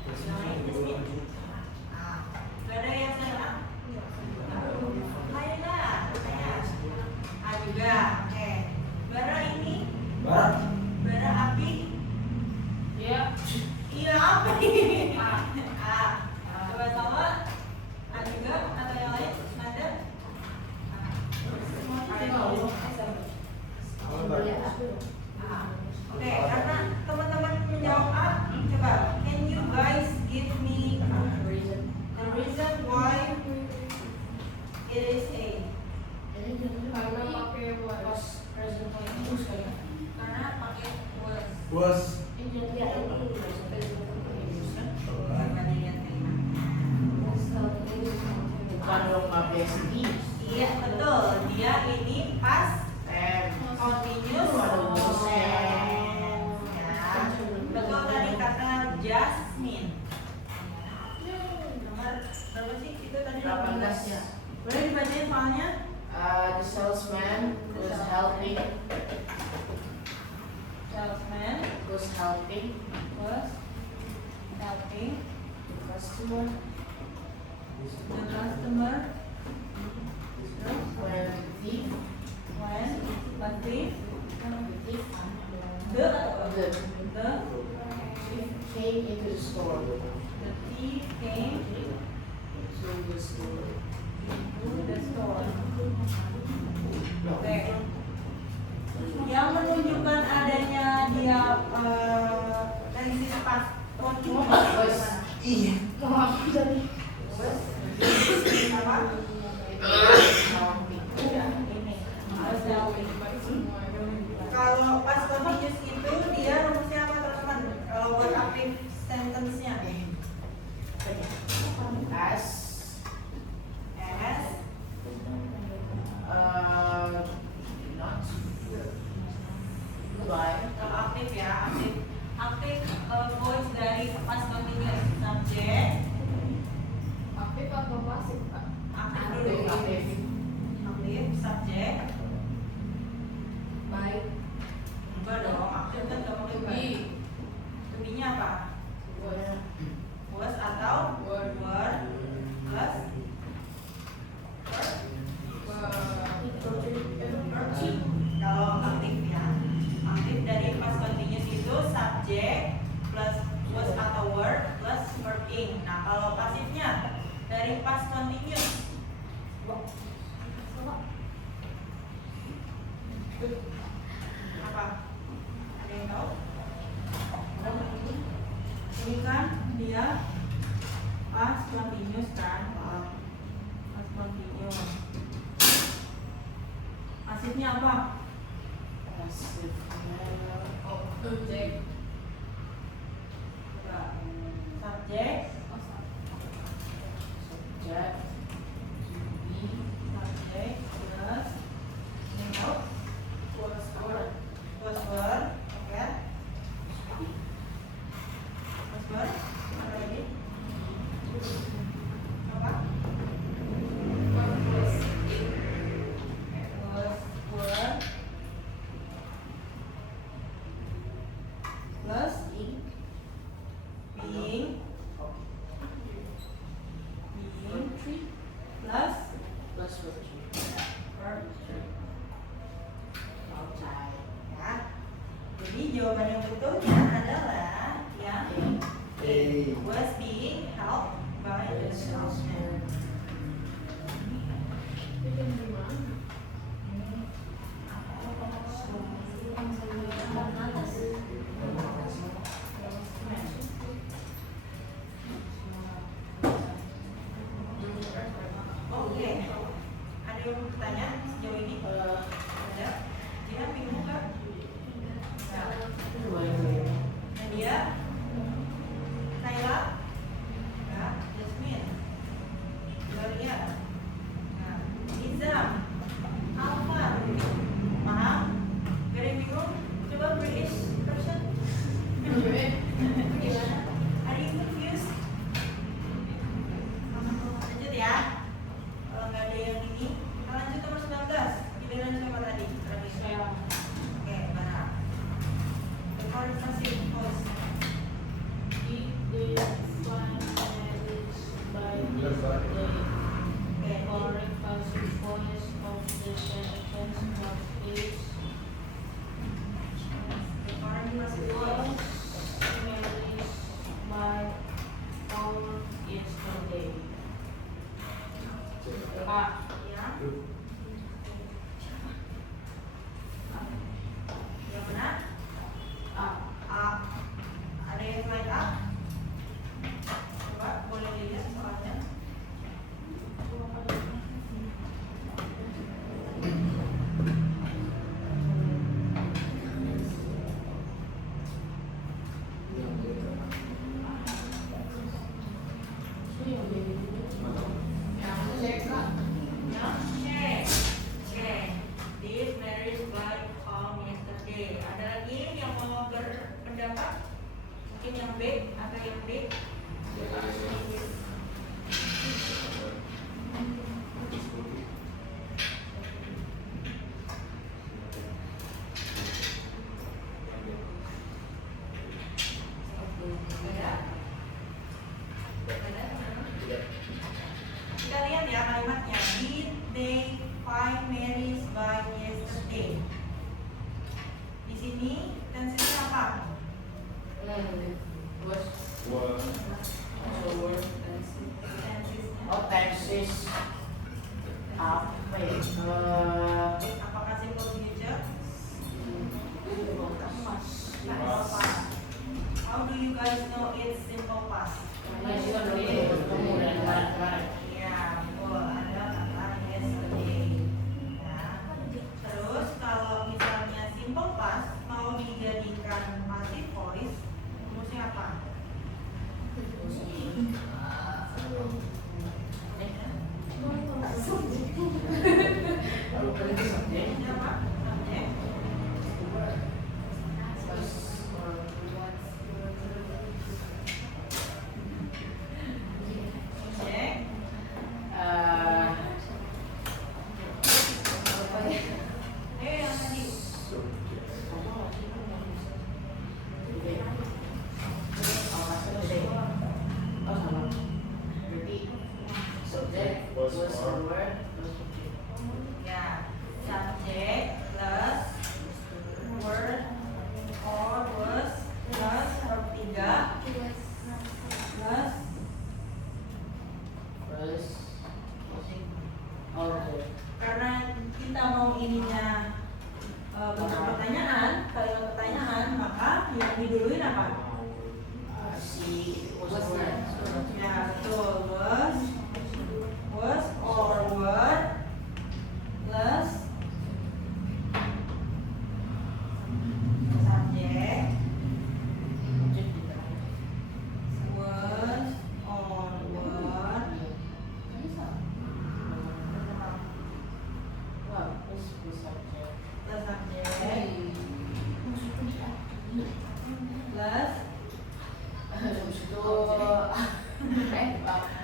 Yang lain Jasmine? Gak ada yang salah? Laila, saya. A juga. Oke. Bara ini? Barat. Bara api? Iya. Iya apa nih? A. Coba sama. A juga atau yang lain? Nada? A. Oke, karena teman-teman menjawab A, coba can you guys give me the reason why it is A? Karena pakai was. Karena pakai was. Bos. Bukan dong pakai sedih. Iya betul, dia ini pas M. continuous Continuous tense. Ya. Betul tadi kata Jasmine. Nomor berapa sih? Itu tadi 18 ya. Boleh dibacain soalnya? The salesman was helping Salesman was helping was helping the customer the customer when the thief when the thief the came into the store. the thief came So the store. to the store. Oke. Yang menunjukkan adanya dia tendensi pas Was Iya. apa? helping. Ini harus helping. Kalau pas continuous itu dia rumusnya apa teman-teman? Kalau buat active sentence-nya As not by kalau aktif ya aktif voice dari pas continuous subject Aktif atau pasif, Pak? aktif dulu aktif subjek Baik. enggak dong aktif kan gak pakai To be be. to be-nya apa was atau Word. were plus kalau aktif ya aktif dari past continuous itu subjek plus was atau were plus verb ing. Nah kalau pasifnya dari past continuous apa? Ada yang tahu? Ini kan dia past continuous kan? Past continuous. Pasifnya apa? passive Objek. Coba. Subjek, subject to be subjek plus ini tahu? Was word. Was were, oke? Was were, apa lagi? Apa? Was were jawaban yang betulnya adalah yang was being helped by the salesman. Oke, ada yang mau bertanya sejauh ini? Ada? Dia bingung nggak? Nadia? Kayla? Enggak? Jasmine? Gloria? Nah, Izam? Alfa? Paham? Gak ada yang bingung? Coba British version? Gimana? Are you confused? Lanjut ya. Kalau nggak ada yang ini, kita lanjut nomor 19. Giliran siapa tadi? Saya. Oke, benar. The conversation voice. If they find marriage by this day, Oke, correct passive voice of the sentence is the correct passive voice. was married by our yesterday. A. Ya. Yang mana? A. A. Ada yang selain A? Coba boleh dilihat soalnya. This marriage by home yesterday. Ada lagi yang mau berpendapat? Mungkin yang B atau yang D? Kita lihat ya kalimatnya. Did they find Mary's by yesterday? Di sini tensinya apa? Was also word Tensisnya. oh tenses apa ya? Apakah simple future? Simple past. How do you guys know it's simple past? Masih kan begini bertemu dan kemarin-kemarin. Ya, betul. Ada kata yesterday. Ya. Terus kalau misalnya simple past mau dijadikan passive voice, rumusnya apa? Rumusnya apa? Subjek. Subjek. Yang tadi. Ya, subjek plus word or was plus verb 3 plus karena kita mau ininya bentuk pertanyaan, kalimat pertanyaan, maka yang diduluin apa? Ya, betul. Was or were plus subjek was or were plus subjek plus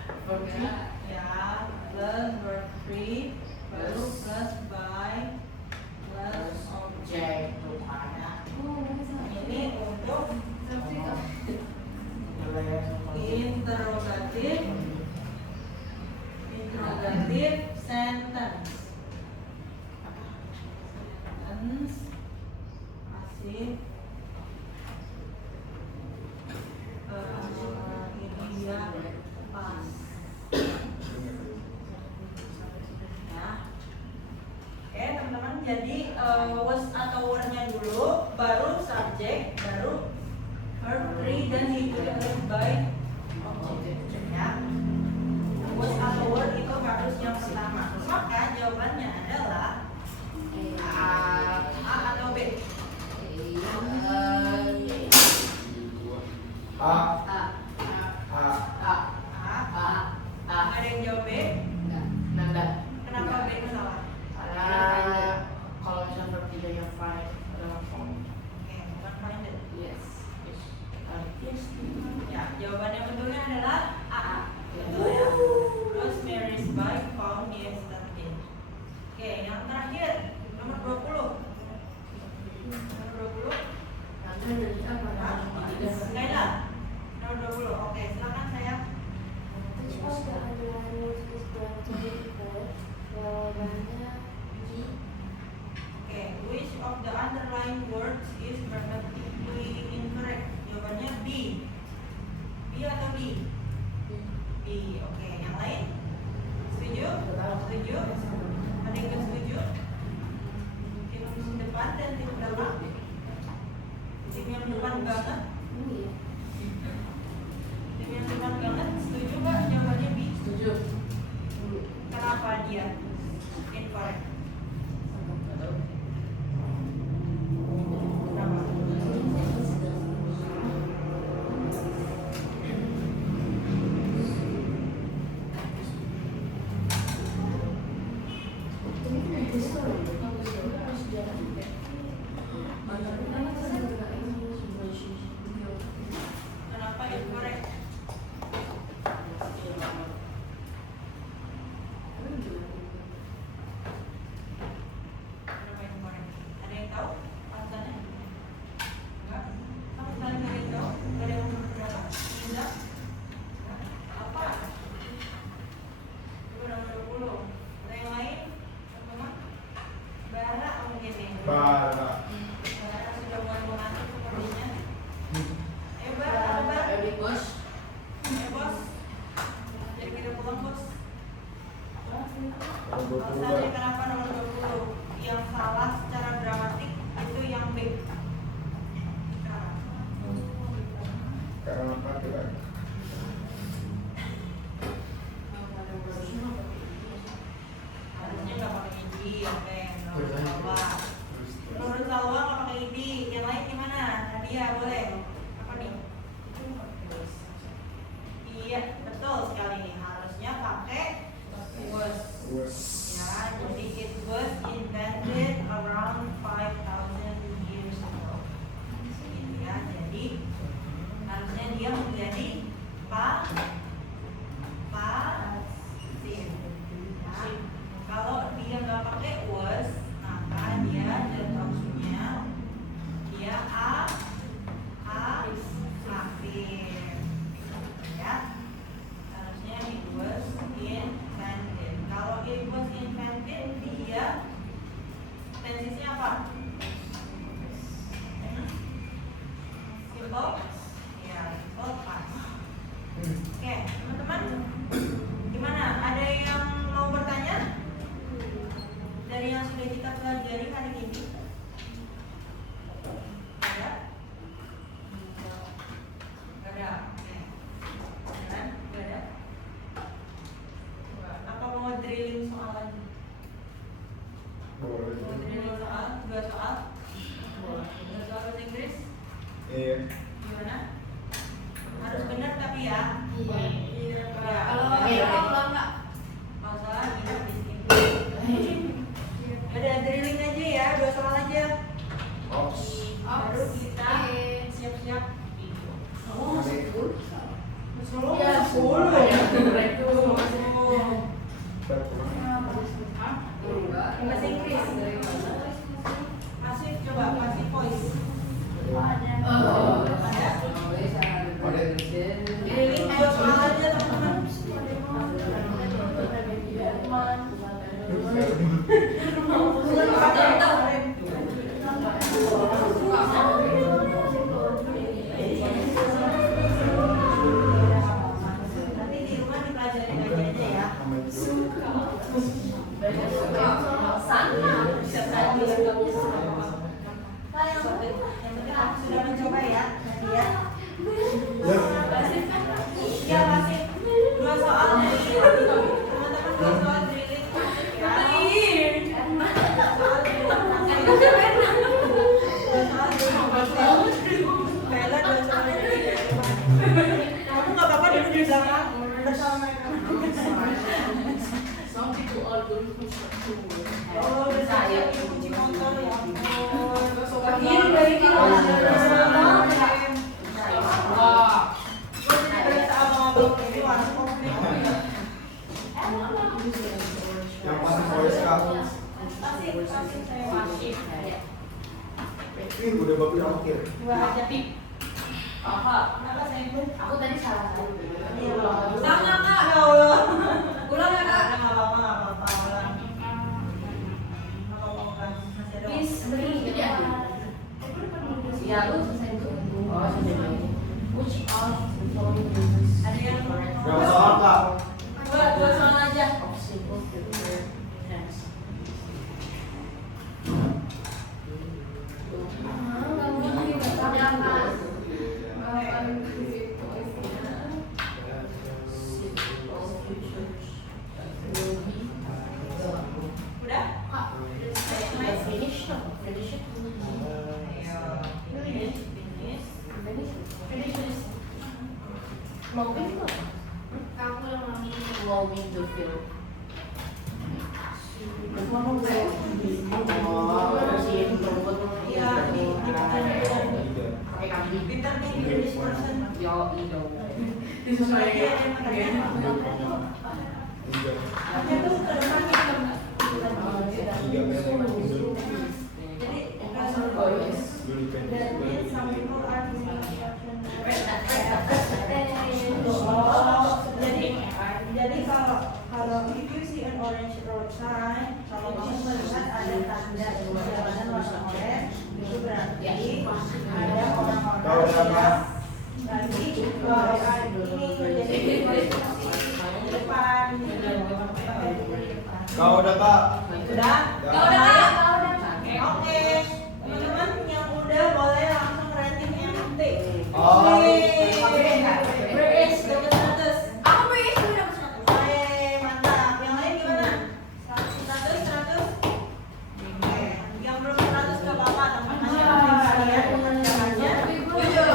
ya plus verb 3 baru plus by plus object. Ini untuk interrogative sentence. Sentence passive Jadi was atau were-nya dulu, baru subject, baru verb 3 dan diikuti by object. Ya. Was atau were itu harus yang pertama. Maka jawabannya adalah A atau B. A. A. A. Ada yang jawab B? Nanda. Kenapa B salah? Karena kalau misalnya verb 3 yang find adalah form. Oke, bukan find it. Yes. Ya, jawaban yang betulnya adalah A. Ya. Betul ya. Rosemary's bike found yesterday. Oke, yang terakhir nomor 20. Nomor 20. Laila. Nomor 20. Oke, silakan sayang. Which of the underlying words is grammatical? Jawabannya G. Oke, which of the underlying words is grammatically incorrect? Jawabannya B. B atau D? B. Oke, yang lain? Setuju? Setuju? Ada yang nggak setuju? Tim depan dan tim belakang. Tim yang depan banget. Tim yang depan banget. Setuju nggak jawabannya B? Setuju. Kenapa dia incorrect? Kenapa? Kenapa incorrect? Kenapa incorrect? Ada yang tahu alasannya? Enggak? Sama sekali nggak ada yang tahu? Nggak ada yang berapa? Tidak? Apa? Coba nomor 20. Ada yang lain? Teman-teman? Bara mungkin nih. Bara. Bara sudah mulai mengantuk sepertinya. Ayo Bara, apa Bara? Ayo bos. Ayo bos. Jadi kita pulang bos. Nomor 20. Alasannya kenapa nomor 20? Yang salah secara gramatik itu yang B. Karena apa coba? Harusnya nggak pakai id, oke. Menurut Salwa. Menurut Salwa nggak pakai id. Yang lain gimana? Nadia boleh. Apa nih? Iya, betul sekali nih. Harusnya pakai was. Was. Ya, jadi it was invented around 5,000 years ago. Gitu ya, jadi harusnya dia menjadi pasif. Ya, kalau dia nggak pakai was, maka dia dan opsinya dia aktif. Ya, harusnya it was invented. Kalau it was invented, dia tensisnya apa? Simple? Ya, simple past. Oke, teman-teman, gimana? Ada yang mau bertanya dari yang sudah kita pelajari hari ini? Ada? Gak ada. Oke. Ada? Gak ada? Apa mau drilling soal lagi? Boleh. Mau drilling soal? 2 soal? 2 soal bahasa Inggris? Iya. Gimana? Harus benar tapi ya? Iya. Ya. Kalau Oke, oke. kalau nggak Masalah tidak di sini. Ada drilling aja ya, 2 soal aja. Ops. Baru kita siap-siap. Oh, Ya, 10. Bahasa Inggris. Masih coba masih voice. Ada? Drilling 2 soal aja teman-teman. Nanti di rumah dipelajarin aja Oh, udah siap ini kunci motor ya ampun. Ini dari kita. Wah. Gue jadi berasa abang-abang ini warkop nih. Yang pasti voice kak. Pasti saya masih. Ih, udah babi akhir. Dua aja tip. Aha. Kenapa saya pun? Aku tadi salah satu. Iya loh. Sama kak. Ya Allah. Ulang ya kak. Nggak apa-apa, nggak apa-apa. Ulang. Nggak apa-apa, ulang. Masih ada Please waktu. beri jadi aku. Ya lu selesai dulu. Oh sudah. Which of the following uses Ada yang Gak salah kak. dua soal aja. of simple future tense? Simple futures will be Udah? finish no? Finish it? Finish. Mowing no? Kamu yang Mowing the field. Oh, bersihin rumput. Iya, Pakai kambing. pintar nih di British person. Yo, ido. Lagi ada yang menanya. Tapi tuh ke depan kita jadi that means some people are doing jadi kalau if you see an orange road sign, kalau kamu melihat ada tanda jalanan warna orange, itu berarti ada orang-orang lagi ini menjadi di depan. Kau udah kak. Udah? Udah. Oke, teman-teman yang udah boleh langsung rating MT. Oh. Beres, dapat 100. Aku beri itu dapat 100. Oke, mantap. Yang lain gimana? 100? Oke, yang belum 100 gak apa-apa, teman-teman. Yang penting kalian jujur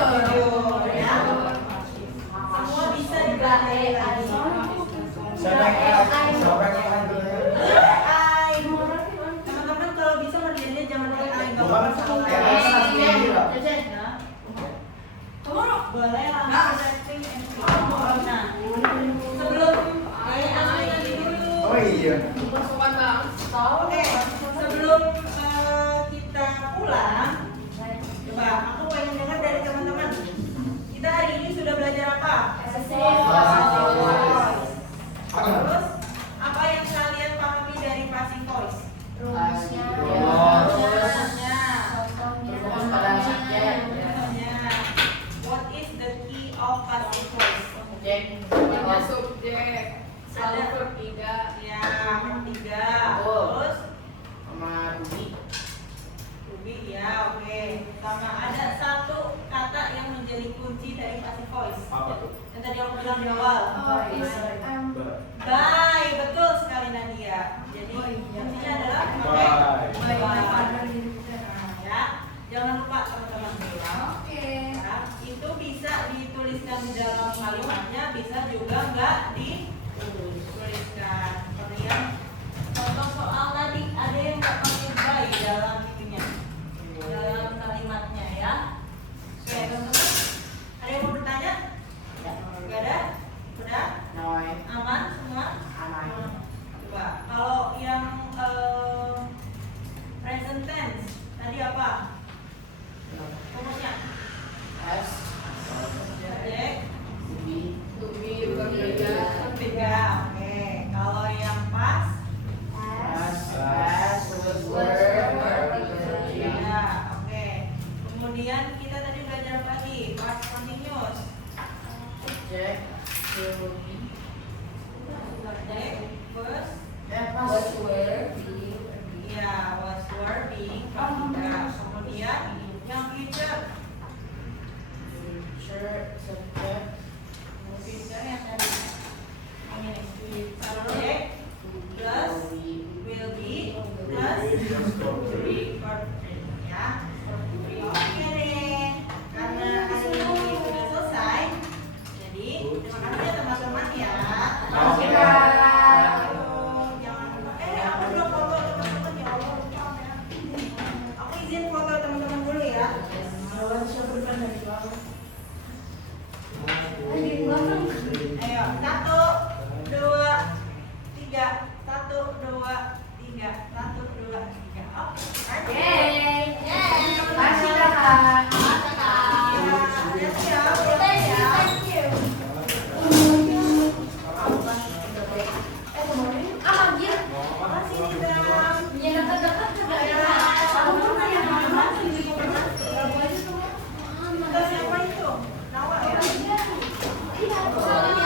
ya. Semua bisa dipelajari lagi. Siapa yang AI. Teman-teman kalau bisa ngerjainnya jangan AI, gak apa-apa salah. Boleh langsung rating MT. Nah, sebelum asli nanti dulu. Oh iya. Pasukan bang. Oke, sebelum kita pulang, coba aku pengen dengar dari teman-teman. Kita hari ini sudah belajar apa? Terus, apa yang kalian pahami dari passive voice? Rumusnya. Contohnya, Fokus pada subjek. contohnya, what is the key of passive voice? Subjek. Ada subjek, selalu Ada. verb 3. Ya, ketiga. Oh. Terus, Sama Ruby. Ruby, ya, oke. Sama ada satu kata yang menjadi kunci dari passive voice. Apa tuh? Yang tadi aku bilang di awal. Bye, betul sekali Nadia. Jadi kuncinya adalah pakai bye. Ya, jangan lupa teman-teman. Nah, itu bisa dituliskan di dalam kalimatnya, bisa juga nggak dituliskan. Kemudian contoh soal tadi ada yang nggak pakai bye dalam itunya, dalam kalimatnya ya. Oke, teman-teman, ada yang mau bertanya? Nggak ada? Udah? Noi. Aman semua? Aman. Coba kalau yang present tense tadi apa? Rumusnya? S. Subjek, Ruby. To be, verb 3. ketiga. Oke. Kalau yang pas? S. Terus verb. Ya. Oke. Kemudian kita tadi belajar apa lagi? Past continuous. Subjek. Will be. Subjek, verb. Was were, Iya, was, were, being. Ketiga. Kemudian yang future. future. Subjek. Future yang tadi. Yang ini. Subjek plus will be plus be verb ya. Oke deh, karena hari ini sudah selesai, jadi terima kasih ya teman-teman ya. Oke. Ayo, jangan lupa Soalnya